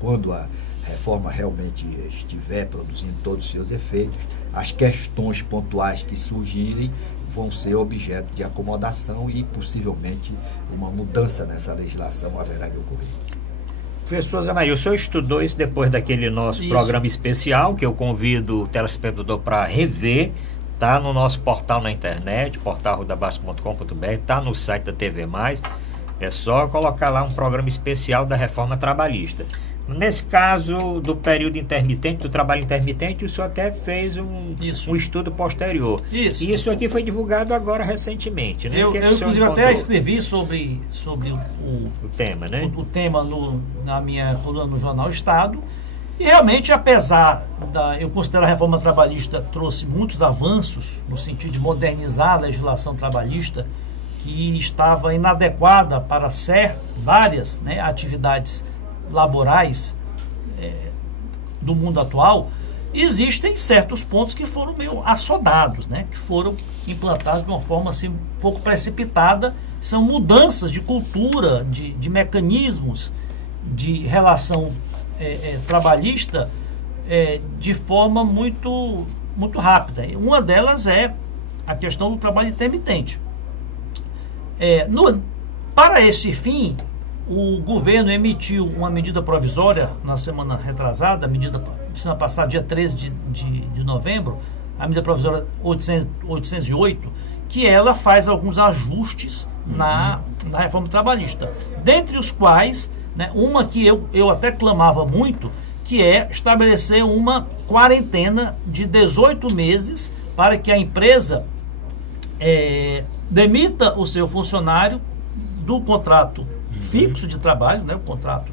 quando a reforma realmente estiver produzindo todos os seus efeitos, as questões pontuais que surgirem vão ser objeto de acomodação e possivelmente uma mudança nessa legislação haverá de ocorrer. Professor Zé Maria, o senhor estudou isso depois daquele nosso programa especial, que eu convido o telespectador para rever. Está no nosso portal na internet, portalrudabasco.com.br, está no site da TV+. É só colocar lá um programa especial da reforma trabalhista. Nesse caso do período intermitente, do trabalho intermitente, o senhor até fez um estudo posterior. E isso aqui foi divulgado agora recentemente, né? Eu inclusive até escrevi sobre o tema, né? O tema na minha coluna no Jornal Estado. E realmente, apesar eu considero a reforma trabalhista trouxe muitos avanços no sentido de modernizar a legislação trabalhista, que estava inadequada para várias, né, atividades laborais do mundo atual, existem certos pontos que foram meio assodados, né, que foram implantados de uma forma assim, um pouco precipitada. São mudanças de cultura, de mecanismos de relação trabalhista de forma muito, muito rápida. Uma delas é a questão do trabalho intermitente. Para esse fim, o governo emitiu uma medida provisória na semana retrasada, semana passada, dia 13 de novembro, a medida provisória 808, que ela faz alguns ajustes na reforma trabalhista. Dentre os quais, né, uma que eu até clamava muito, que é estabelecer uma quarentena de 18 meses para que a empresa demita o seu funcionário do contrato fixo de trabalho, né, o contrato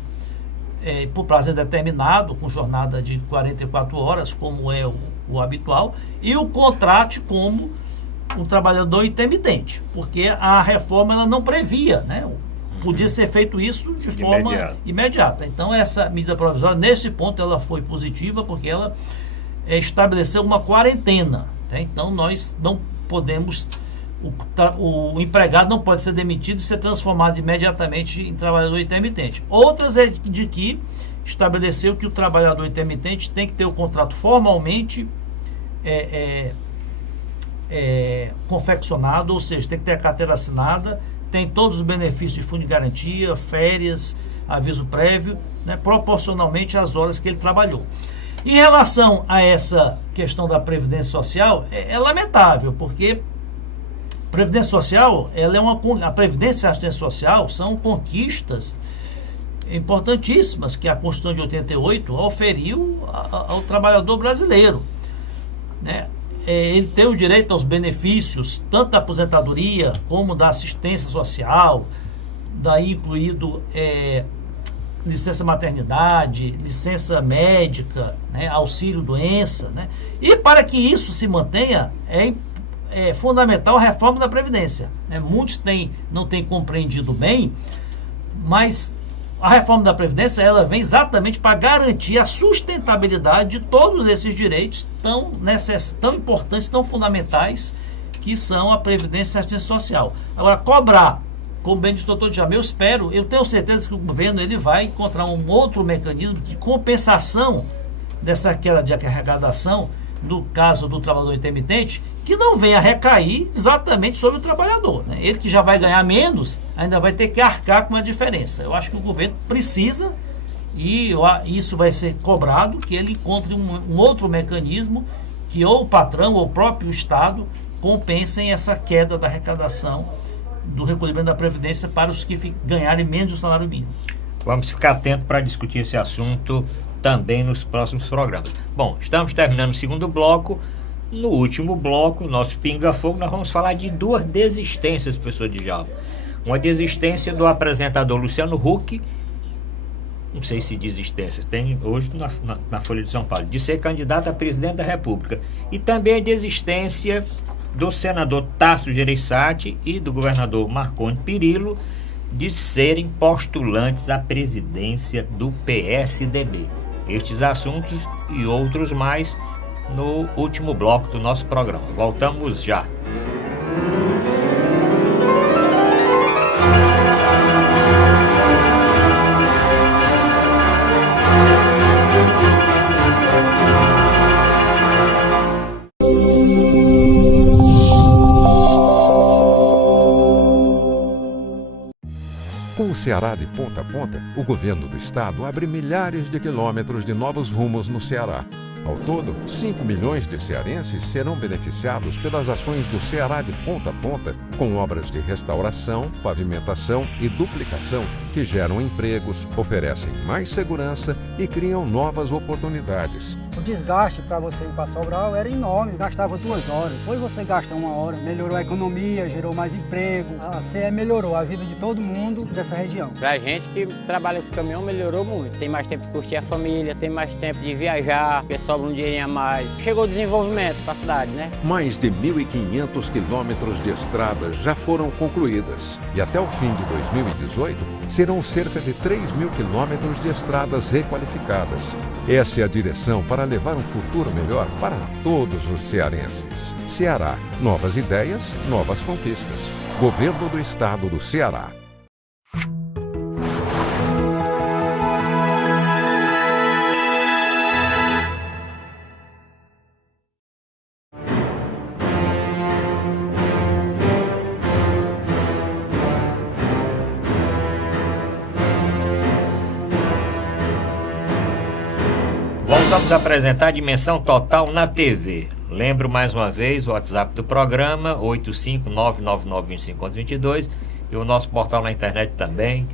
por prazo indeterminado, com jornada de 44 horas, como é o habitual, e o contrate como um trabalhador intermitente, porque a reforma ela não previa, né? Podia ser feito isso de forma imediata. Então, essa medida provisória, nesse ponto, ela foi positiva, porque ela estabeleceu uma quarentena. Tá? Então, nós não podemos... O empregado não pode ser demitido e ser transformado imediatamente em trabalhador intermitente. Outras é de que estabeleceu que o trabalhador intermitente tem que ter o contrato formalmente confeccionado, ou seja, tem que ter a carteira assinada, tem todos os benefícios de fundo de garantia, férias, aviso prévio, né, proporcionalmente às horas que ele trabalhou. Em relação a essa questão da Previdência Social, é lamentável, porque Previdência Social, a Previdência e a Assistência Social são conquistas importantíssimas que a Constituição de 88 oferiu ao trabalhador brasileiro, né? Ele tem o direito aos benefícios, tanto da aposentadoria como da assistência social, daí incluído licença maternidade, licença médica, né, auxílio doença, né? E para que isso se mantenha, é fundamental a reforma da Previdência, né? Muitos não têm compreendido bem, mas a reforma da Previdência ela vem exatamente para garantir a sustentabilidade de todos esses direitos tão importantes, tão fundamentais, que são a Previdência e a Assistência Social. Agora, cobrar, como bem disse o doutor Djalma, eu tenho certeza que o governo ele vai encontrar um outro mecanismo de compensação dessa queda de arrecadação, no caso do trabalhador intermitente, que não venha recair exatamente sobre o trabalhador, né? Ele que já vai ganhar menos, ainda vai ter que arcar com a diferença. Eu acho que o governo precisa, e isso vai ser cobrado, que ele encontre um outro mecanismo que ou o patrão ou o próprio Estado compensem essa queda da arrecadação do recolhimento da Previdência para os que ganharem menos do salário mínimo. Vamos ficar atentos para discutir esse assunto também nos próximos programas. Bom, estamos terminando o segundo bloco. No último bloco, nosso Pinga Fogo, nós vamos falar de duas desistências, professor Djalma. Uma desistência do apresentador Luciano Huck, não sei se desistência, tem hoje na Folha de São Paulo, de ser candidato a presidente da República. E também a desistência do senador Tasso Gereissati e do governador Marconi Perillo de serem postulantes à presidência do PSDB. Estes assuntos e outros mais no último bloco do nosso programa. Voltamos já. Com o Ceará de ponta a ponta, o governo do estado abre milhares de quilômetros de novos rumos no Ceará. Ao todo, 5 milhões de cearenses serão beneficiados pelas ações do Ceará de ponta a ponta, com obras de restauração, pavimentação e duplicação que geram empregos, oferecem mais segurança e criam novas oportunidades. O desgaste para você ir para Sobral era enorme, gastava 2 horas. Hoje você gasta 1 hora, melhorou a economia, gerou mais emprego. A CE melhorou a vida de todo mundo dessa região. Para a gente que trabalha com caminhão melhorou muito. Tem mais tempo de curtir a família, tem mais tempo de viajar, porque sobra um dinheirinho a mais. Chegou o desenvolvimento para a cidade, né? Mais de 1.500 quilômetros de estradas já foram concluídas e até o fim de 2018 serão cerca de 3.000 quilômetros de estradas requalificadas. Essa é a direção para levar um futuro melhor para todos os cearenses. Ceará, novas ideias, novas conquistas. Governo do Estado do Ceará. Vamos apresentar a Dimensão Total na TV. Lembro mais uma vez o WhatsApp do programa 85999251122 e o nosso portal na internet também,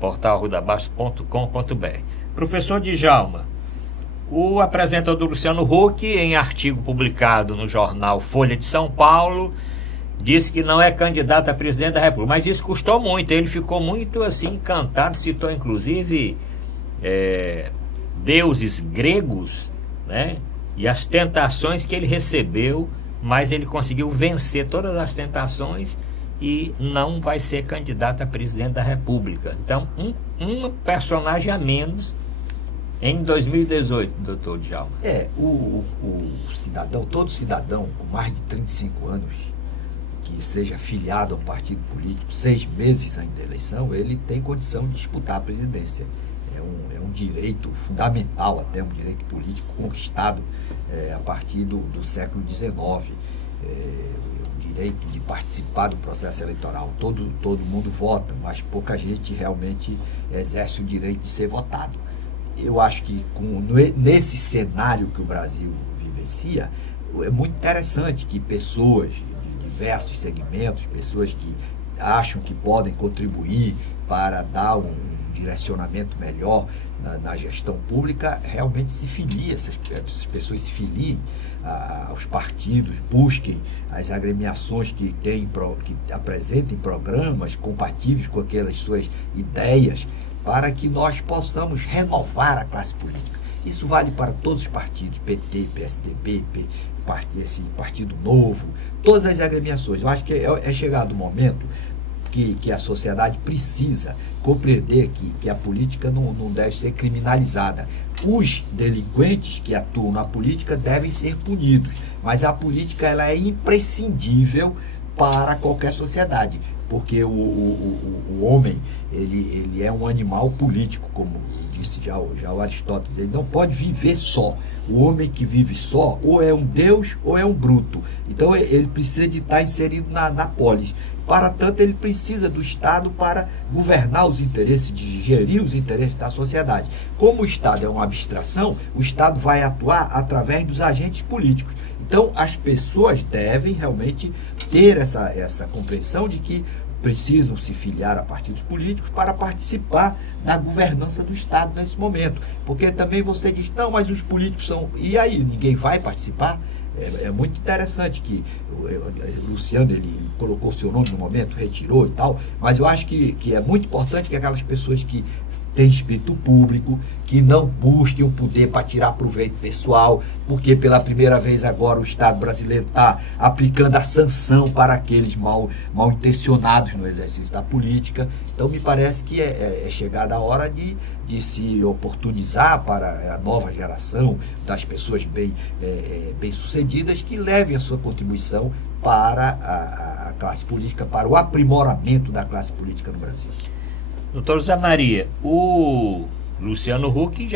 portalrudabastos.com.br. Professor Djalma, o apresentador Luciano Huck, em artigo publicado no jornal Folha de São Paulo, disse que não é candidato a presidente da República, mas isso custou muito, ele ficou muito assim encantado, citou inclusive deuses gregos, né? E as tentações que ele recebeu, mas ele conseguiu vencer todas as tentações e não vai ser candidato a presidente da República. Então, um personagem a menos em 2018, doutor Djalma. O cidadão, todo cidadão com mais de 35 anos, que seja filiado a um partido político, 6 meses ainda da eleição, ele tem condição de disputar a presidência. É um direito fundamental, até um direito político conquistado a partir do século XIX. O direito de participar do processo eleitoral. Todo mundo vota, mas pouca gente realmente exerce o direito de ser votado. Eu acho que nesse cenário que o Brasil vivencia, é muito interessante que pessoas de diversos segmentos, pessoas que acham que podem contribuir para dar um direcionamento melhor na gestão pública, realmente se filiem, essas pessoas se filiem aos partidos, busquem as agremiações que apresentem programas compatíveis com aquelas suas ideias, para que nós possamos renovar a classe política. Isso vale para todos os partidos, PT, PSDB, esse Partido Novo, todas as agremiações. Eu acho que é chegado o momento que a sociedade precisa compreender que a política não deve ser criminalizada. Os delinquentes que atuam na política devem ser punidos, mas a política ela é imprescindível para qualquer sociedade, porque o homem ele é um animal político, como disse já o Aristóteles. Ele não pode viver só. O homem que vive só ou é um deus ou é um bruto. Então ele precisa de estar inserido na polis. Para tanto, ele precisa do Estado para governar os interesses, de gerir os interesses da sociedade. Como o Estado é uma abstração, o Estado vai atuar através dos agentes políticos. Então, as pessoas devem realmente ter essa compreensão de que precisam se filiar a partidos políticos para participar da governança do Estado nesse momento. Porque também você diz, não, mas os políticos são... E aí, ninguém vai participar? É muito interessante que o Luciano, ele colocou o seu nome no momento, retirou e tal, mas eu acho que é muito importante que aquelas pessoas que têm espírito público, que não busquem o poder para tirar proveito pessoal, porque pela primeira vez agora o Estado brasileiro está aplicando a sanção para aqueles mal intencionados no exercício da política. Então me parece que é chegada a hora de se oportunizar para a nova geração das pessoas bem-sucedidas que levem a sua contribuição para a classe política, para o aprimoramento da classe política no Brasil. Doutor José Maria, o Luciano Huck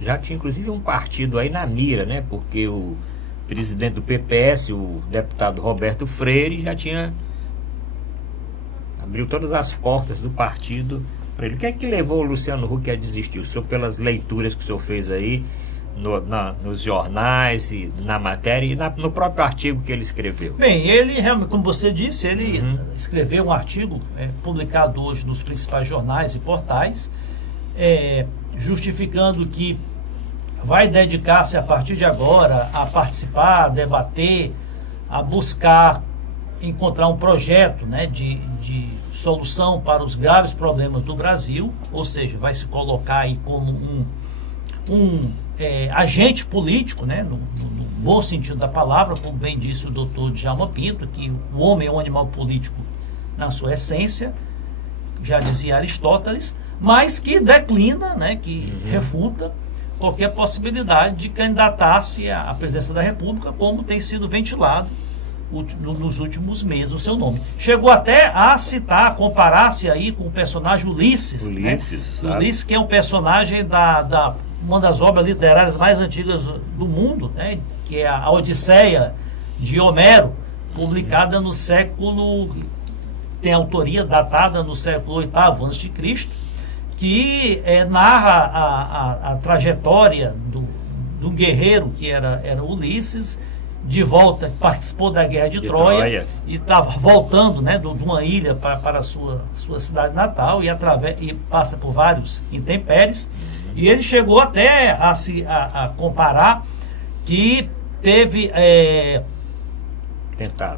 já tinha inclusive um partido aí na mira, né? Porque o presidente do PPS, o deputado Roberto Freire, já abriu todas as portas do partido para ele. O que é que levou o Luciano Huck a desistir? O senhor, pelas leituras que o senhor fez aí nos jornais e na matéria e no próprio artigo que ele escreveu? Bem, ele realmente, como você disse, ele escreveu um artigo publicado hoje nos principais jornais e portais, justificando que vai dedicar-se a partir de agora a participar, a debater, a buscar encontrar um projeto, né, de solução para os graves problemas do Brasil, ou seja, vai se colocar aí como um agente político, né, no bom sentido da palavra, como bem disse o doutor Djalma Pinto, que o homem é um animal político na sua essência, já dizia Aristóteles, mas que declina, né, que refuta qualquer possibilidade de candidatar-se à presidência da República, como tem sido ventilado nos últimos meses o seu nome. Chegou até a citar, a comparar-se aí com o personagem Ulisses, né? Ulisses, que é um personagem da uma das obras literárias mais antigas do mundo, né? Que é a Odisseia de Homero, publicada no século, tem autoria datada no século VIII a.C., que narra a trajetória do guerreiro que era Ulisses, de volta, participou da guerra de Troia e estava voltando, né, de uma ilha para a sua cidade natal e passa por vários intempéries. E ele chegou até a comparar que teve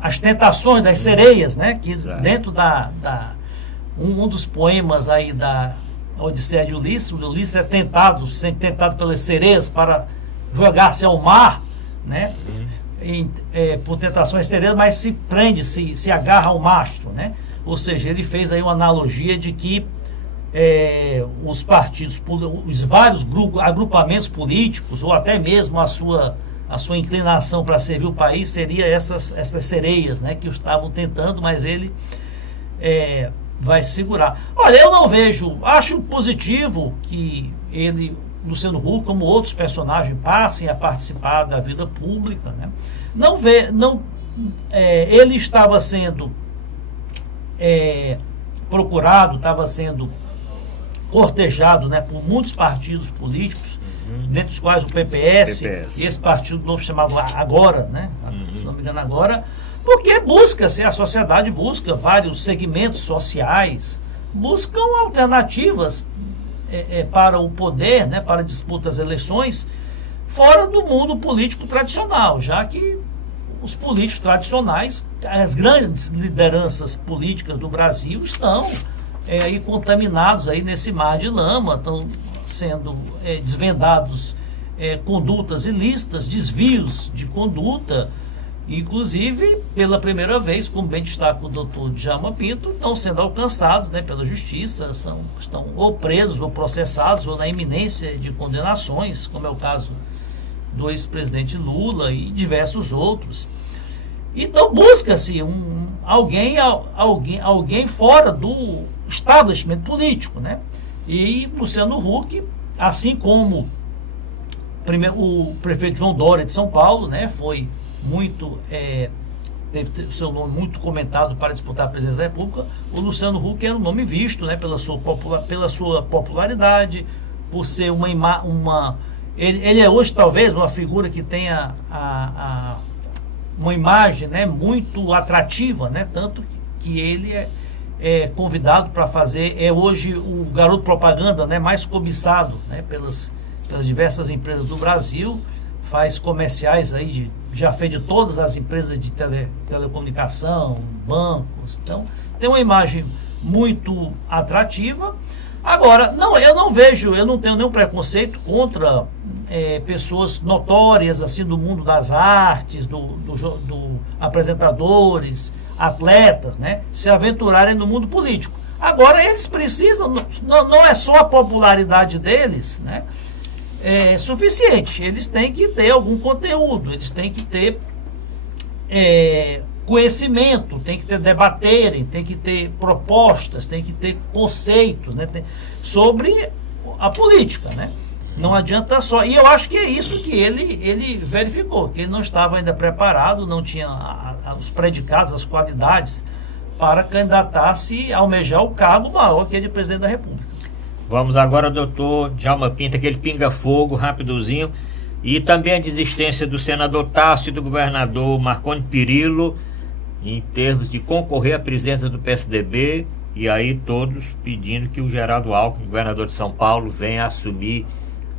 as tentações das sereias, né, que dentro um dos poemas aí da Odisseia de Ulisses, o Ulisses é sendo tentado pelas sereias para jogar-se ao mar, né, por tentações sereias, mas se prende, se agarra ao mastro, né? Ou seja, ele fez aí uma analogia de que os partidos, os vários agrupamentos políticos, ou até mesmo a sua inclinação para servir o país, seria essas sereias, né, que estavam tentando, mas ele vai se segurar. Olha, eu não vejo, acho positivo que Luciano Huck, como outros personagens, passem a participar da vida pública, né? Ele estava sendo procurado, estava sendo cortejado, né, por muitos partidos políticos, dentre os quais o PPS. E esse partido novo chamado Agora, né, se não me engano Agora, porque a sociedade busca vários segmentos sociais, buscam alternativas para o poder, né, para a disputa das eleições, fora do mundo político tradicional, já que os políticos tradicionais, as grandes lideranças políticas do Brasil estão aí contaminados aí nesse mar de lama, estão sendo desvendados condutas ilícitas, desvios de conduta, inclusive, pela primeira vez, como bem destaca o doutor Djalma Pinto, estão sendo alcançados, né, pela justiça, estão ou presos ou processados ou na iminência de condenações, como é o caso do ex-presidente Lula e diversos outros. Então busca-se alguém fora do establishment político, né? E Luciano Huck, assim como o prefeito João Dória de São Paulo, né, foi muito teve seu nome muito comentado para disputar a presidência da República, o Luciano Huck era um nome visto, né, pela sua popularidade, por ser ele é hoje talvez uma figura que tenha uma imagem, né, muito atrativa, né, tanto que ele é convidado para fazer, hoje o garoto propaganda, né, mais cobiçado, né, pelas diversas empresas do Brasil, faz comerciais aí de já fez de todas as empresas de telecomunicação, bancos. Então, tem uma imagem muito atrativa. Agora, eu não tenho nenhum preconceito contra pessoas notórias assim do mundo das artes, do apresentadores, atletas, né, se aventurarem no mundo político. Agora, eles precisam, não é só a popularidade deles, né, suficiente. Eles têm que ter algum conteúdo, eles têm que ter conhecimento, tem que ter debaterem, tem que ter propostas, tem que ter conceitos, né, sobre a política, né? Não adianta só. E eu acho que é isso que ele verificou, que ele não estava ainda preparado, não tinha os predicados, as qualidades para candidatar-se a almejar o cargo maior que é de presidente da República. Vamos agora, doutor Djalma Pinto, aquele pinga-fogo, rapidozinho, e também a desistência do senador Tássio e do governador Marconi Perillo em termos de concorrer à presidência do PSDB, e aí todos pedindo que o Geraldo Alckmin, governador de São Paulo, venha assumir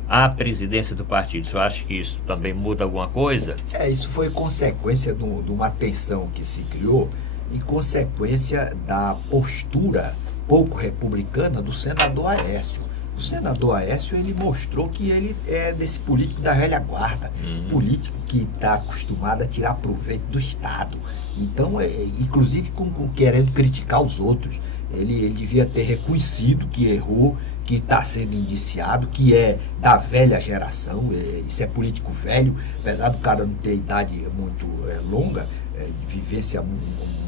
a presidência do partido. Você acha que isso também muda alguma coisa? Isso foi consequência de uma tensão que se criou e consequência da postura pouco republicana do senador Aécio. O senador Aécio, ele mostrou que ele é desse político da velha guarda, político que está acostumado a tirar proveito do Estado. Então, inclusive querendo criticar os outros. Ele devia ter reconhecido que errou, que está sendo indiciado, que é da velha geração, isso é político velho, apesar do cara não ter idade muito longa, vivência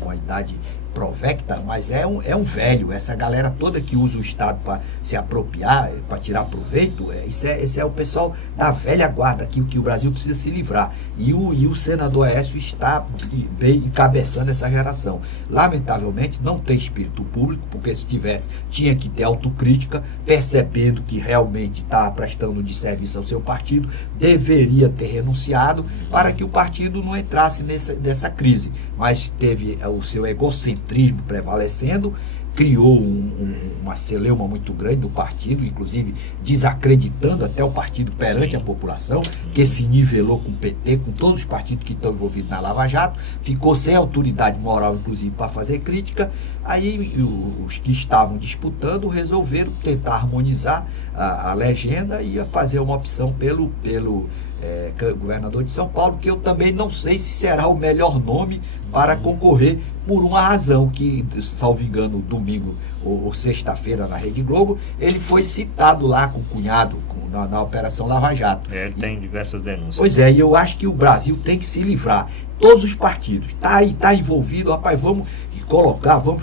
uma idade provecta, mas é um velho. Essa galera toda que usa o Estado para se apropriar, para tirar proveito, esse é o pessoal da velha guarda, que o Brasil precisa se livrar. E o senador Aécio está bem encabeçando essa geração. Lamentavelmente, não tem espírito público, porque se tivesse, tinha que ter autocrítica, percebendo que realmente está prestando de serviço ao seu partido, deveria ter renunciado para que o partido não entrasse nessa crise. Mas teve o seu egocentrismo prevalecendo, criou uma celeuma muito grande do partido, inclusive desacreditando até o partido perante a população, que se nivelou com o PT, com todos os partidos que estão envolvidos na Lava Jato, ficou sem autoridade moral, inclusive, para fazer crítica. Aí os que estavam disputando resolveram tentar harmonizar a legenda e fazer uma opção pelo governador de São Paulo, que eu também não sei se será o melhor nome para concorrer, por uma razão que, salvo engano, domingo ou sexta-feira na Rede Globo, ele foi citado lá com o cunhado na Operação Lava Jato. Ele tem diversas denúncias. Pois é, e eu acho que o Brasil tem que se livrar. Todos os partidos, está envolvido, rapaz, vamos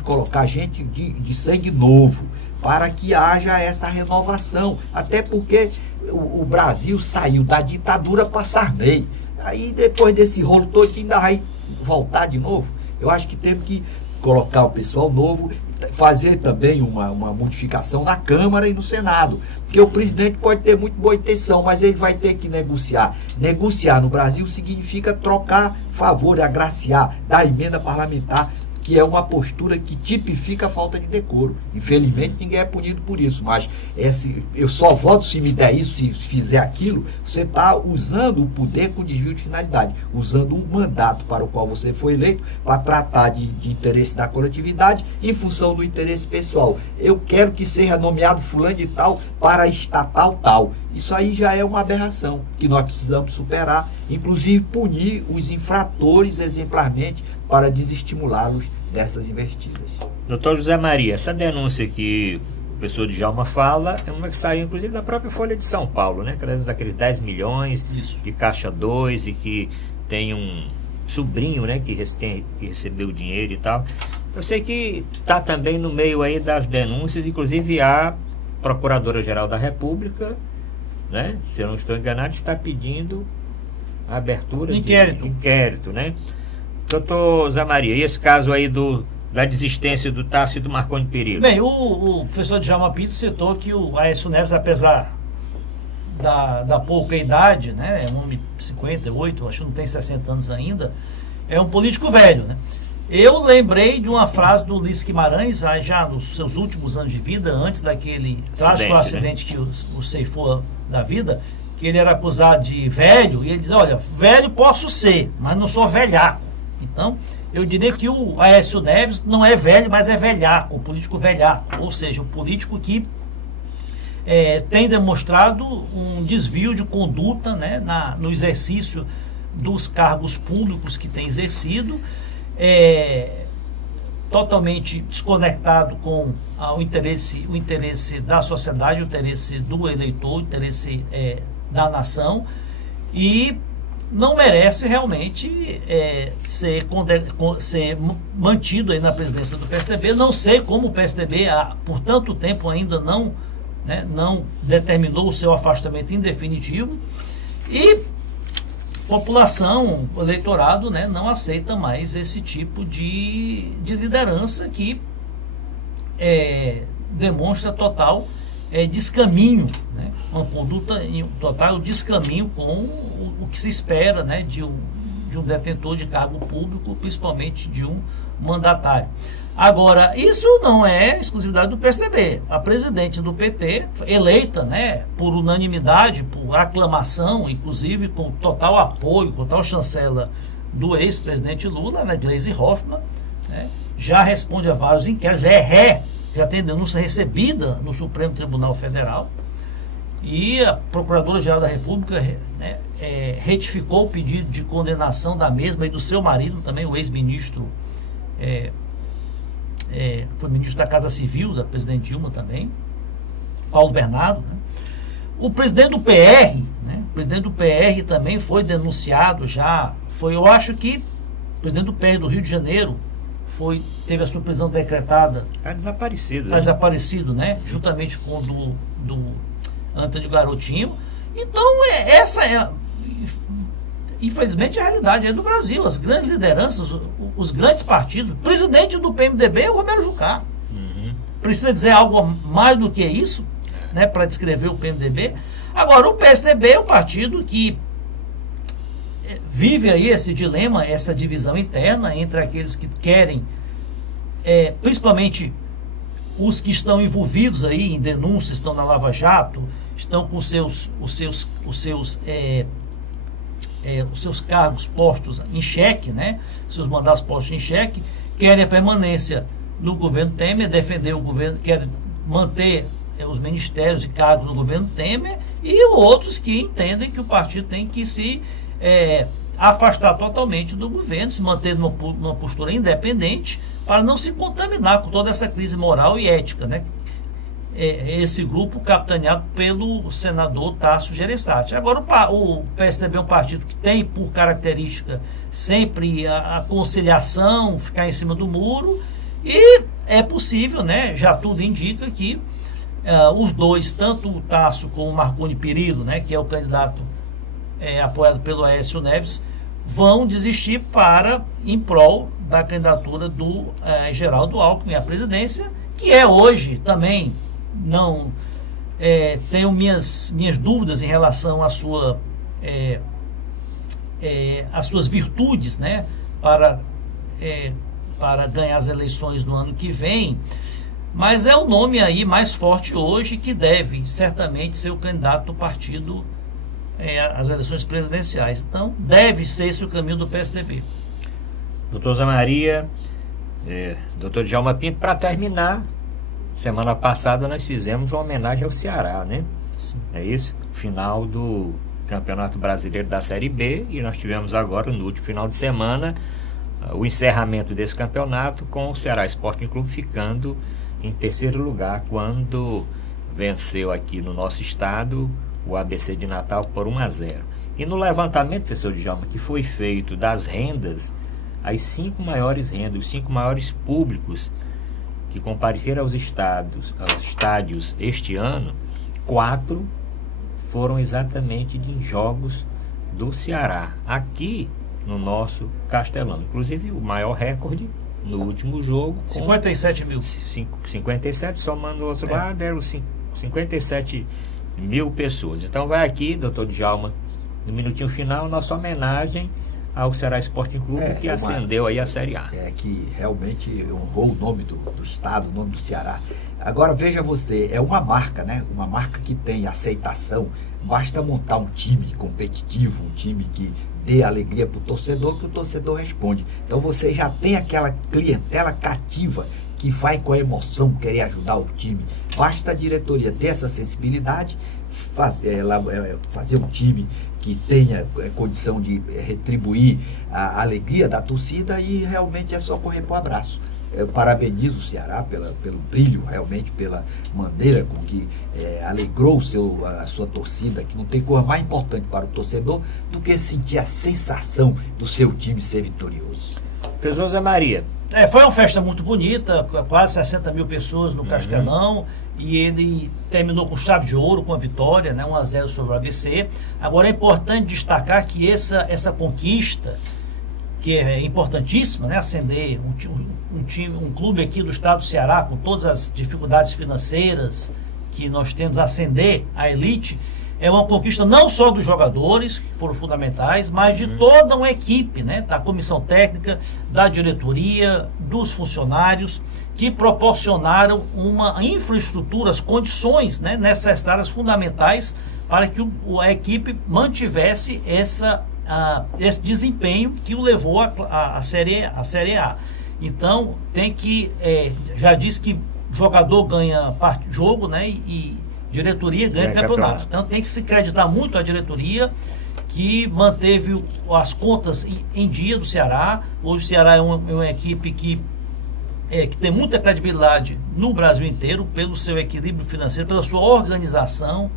colocar gente de sangue novo, para que haja essa renovação, até porque o Brasil saiu da ditadura para Sarney. Aí depois desse rolo todo ainda vai voltar de novo. Eu acho que temos que colocar o pessoal novo, fazer também uma modificação na Câmara e no Senado, porque o presidente pode ter muito boa intenção, mas ele vai ter que negociar. Negociar no Brasil significa trocar favor, agraciar, dar emenda parlamentar, que é uma postura que tipifica a falta de decoro. Infelizmente, ninguém é punido por isso, mas eu só voto se me der isso, se fizer aquilo. Você está usando o poder com desvio de finalidade, usando um mandato para o qual você foi eleito para tratar de interesse da coletividade em função do interesse pessoal. Eu quero que seja nomeado fulano de tal para estatal tal. Isso aí já é uma aberração que nós precisamos superar, inclusive punir os infratores exemplarmente para desestimulá-los dessas investidas. Doutor José Maria, essa denúncia que o professor Djalma fala é uma que saiu inclusive da própria Folha de São Paulo, né? Daqueles 10 milhões de Caixa 2 e que tem um sobrinho, né, que recebeu dinheiro e tal. Eu sei que está também no meio aí das denúncias, inclusive a Procuradora-Geral da República, né, se eu não estou enganado, está pedindo a abertura de inquérito, né? Doutor Zé Maria, e esse caso aí da desistência do Tássio e do Marconi Perillo? Bem, o professor Djalma Pinto citou que o Aécio Neves, apesar da pouca idade, né, é um homem de 58, acho que não tem 60 anos ainda, é um político velho, né? Eu lembrei de uma frase do Ulisses Guimarães, já nos seus últimos anos de vida, antes daquele trágico acidente, né, que o ceifou da vida, que ele era acusado de velho, e ele diz, olha, velho posso ser, mas não sou velhaco. Então, eu diria que o Aécio Neves não é velho, mas é velhaco, o político velhaco, ou seja, o político que tem demonstrado um desvio de conduta, né, no exercício dos cargos públicos que tem exercido, totalmente desconectado com o interesse da sociedade, o interesse do eleitor, o interesse da nação, e não merece realmente ser mantido aí na presidência do PSDB. Não sei como o PSDB por tanto tempo ainda não determinou o seu afastamento em definitivo, e população, o eleitorado, né, não aceita mais esse tipo de liderança que demonstra total descaminho, né, uma conduta em total descaminho com o que se espera, né, de um detentor de cargo público, principalmente de um mandatário. Agora, isso não é exclusividade do PSDB. A presidente do PT, eleita, né, por unanimidade, por aclamação, inclusive com total apoio, com total chancela do ex-presidente Lula, né, Gleisi Hoffmann, né, já responde a vários inquéritos, já tem denúncia recebida no Supremo Tribunal Federal, e a Procuradora-Geral da República, né, retificou o pedido de condenação da mesma e do seu marido também, o ex-ministro, foi ministro da Casa Civil, da presidente Dilma também, Paulo Bernardo, né? O presidente do PR, né? O presidente do PR também foi denunciado já, eu acho que o presidente do PR do Rio de Janeiro teve a sua prisão decretada. Está desaparecido. Está desaparecido, né? Juntamente com o do Antônio Garotinho. Então, infelizmente, a realidade é do Brasil. As grandes lideranças, os grandes partidos, o presidente do PMDB é o Romero Jucá. Precisa dizer algo mais do que isso, né, para descrever o PMDB. Agora, o PSDB é um partido que vive aí esse dilema, essa divisão interna entre aqueles que querem, principalmente os que estão envolvidos aí em denúncias, estão na Lava Jato, estão com os seus cargos postos em xeque, né? Seus mandatos postos em xeque, querem a permanência no governo Temer, defender o governo, querem manter os ministérios e cargos no governo Temer, e outros que entendem que o partido tem que se afastar totalmente do governo, se manter numa postura independente, para não se contaminar com toda essa crise moral e ética, né? Esse grupo capitaneado pelo senador Tasso Gereissati. Agora, o PSDB é um partido que tem por característica sempre a conciliação, ficar em cima do muro, e é possível, né, já tudo indica que os dois, tanto o Tasso como o Marconi Perillo, né, que é o candidato apoiado pelo Aécio Neves, vão desistir em prol da candidatura do Geraldo Alckmin à presidência, que hoje também não tenho minhas dúvidas em relação às suas virtudes, né, para ganhar as eleições no ano que vem, mas é o nome aí mais forte hoje que deve certamente ser o candidato do partido às eleições presidenciais. Então deve ser esse o caminho do PSDB. Doutor Zé Maria, doutor Djalma Pinto, para terminar, semana passada nós fizemos uma homenagem ao Ceará, né? Sim. É isso? Final do Campeonato Brasileiro da Série B, e nós tivemos agora, no último final de semana, o encerramento desse campeonato, com o Ceará Sporting Clube ficando em terceiro lugar, quando venceu aqui no nosso estado o ABC de Natal por 1-0. E no levantamento, professor Djalma, que foi feito das rendas, as 5 maiores rendas, os 5 maiores públicos que compareceram aos estádios este ano, 4 foram exatamente de jogos do Ceará, aqui no nosso Castelão. Inclusive, o maior recorde no último jogo. 57 mil. 57, somando o outro lado, deram 57 mil pessoas. Então vai aqui, doutor Djalma, no minutinho final, nossa homenagem ao Ceará Sporting Clube, que ascendeu aí a Série A. Que realmente honrou o nome do estado, o nome do Ceará. Agora veja você, é uma marca, né? Uma marca que tem aceitação basta montar um time competitivo, um time que dê alegria para o torcedor, que o torcedor responde. Então você já tem aquela clientela cativa que vai com a emoção querer ajudar o time. Basta a diretoria ter essa sensibilidade, fazer um time que tenha condição de retribuir a alegria da torcida, e realmente é só correr para o abraço. Eu parabenizo o Ceará pelo brilho, realmente pela maneira com que alegrou a sua torcida, que não tem coisa mais importante para o torcedor do que sentir a sensação do seu time ser vitorioso. Professor Zé Maria. Foi uma festa muito bonita, quase 60 mil pessoas no Castelão, e ele terminou com chave de ouro, com a vitória, né, 1-0 sobre o ABC. Agora é importante destacar que essa conquista, que é importantíssima, né, ascender um clube aqui do estado do Ceará, com todas as dificuldades financeiras que nós temos, ascender à elite, é uma conquista não só dos jogadores, que foram fundamentais, mas de toda uma equipe, né, da comissão técnica, da diretoria, dos funcionários, que proporcionaram uma infraestrutura, as condições, né, necessárias, fundamentais, para que a equipe mantivesse esse desempenho que o levou à Série A. Então, tem que, já disse que jogador ganha jogo, né, e diretoria ganha campeonato. Então, tem que se acreditar muito a diretoria, que manteve as contas em dia do Ceará. Hoje o Ceará é uma equipe que tem muita credibilidade no Brasil inteiro, pelo seu equilíbrio financeiro, pela sua organização,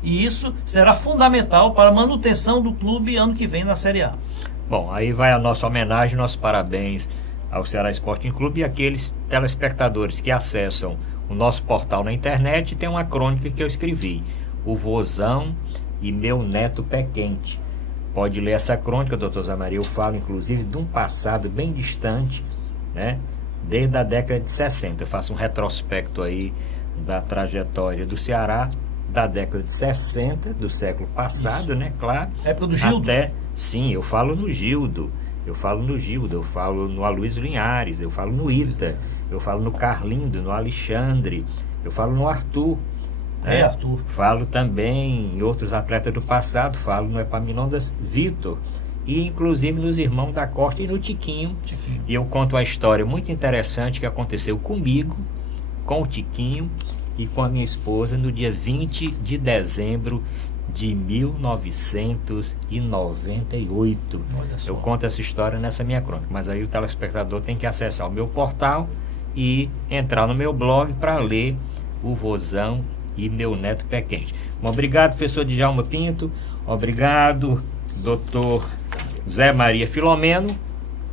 e isso será fundamental para a manutenção do clube ano que vem na Série A. Bom, aí vai a nossa homenagem, nossos parabéns ao Ceará Sporting Clube e aqueles telespectadores que acessam o nosso portal na internet. Tem uma crônica que eu escrevi, O Vozão e Meu Neto Pé Quente. Pode ler essa crônica, doutor Zé Maria. Eu falo, inclusive, de um passado bem distante, né? Desde a década de 60. Eu faço um retrospecto aí da trajetória do Ceará, da década de 60, do século passado, isso, né? Claro. Época do Gildo? Sim, eu falo no Gildo. Eu falo no Aloysio Linhares, eu falo no Ita, eu falo no Carlindo, no Alexandre, eu falo no Arthur. Né? Arthur. Falo também em outros atletas do passado, falo no Epaminondas Vitor, e inclusive nos irmãos da Costa e no Tiquinho. E eu conto a história muito interessante que aconteceu comigo, com o Tiquinho e com a minha esposa no dia 20 de dezembro de 1998. Eu conto essa história nessa minha crônica, mas aí o telespectador tem que acessar o meu portal e entrar no meu blog para ler O Vozão e Meu Neto Pé Quente. Bom, obrigado, professor Djalma Pinto, obrigado, doutor Zé Maria Filomeno,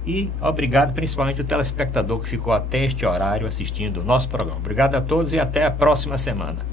e obrigado principalmente o telespectador que ficou até este horário assistindo o nosso programa. Obrigado a todos e até a próxima semana.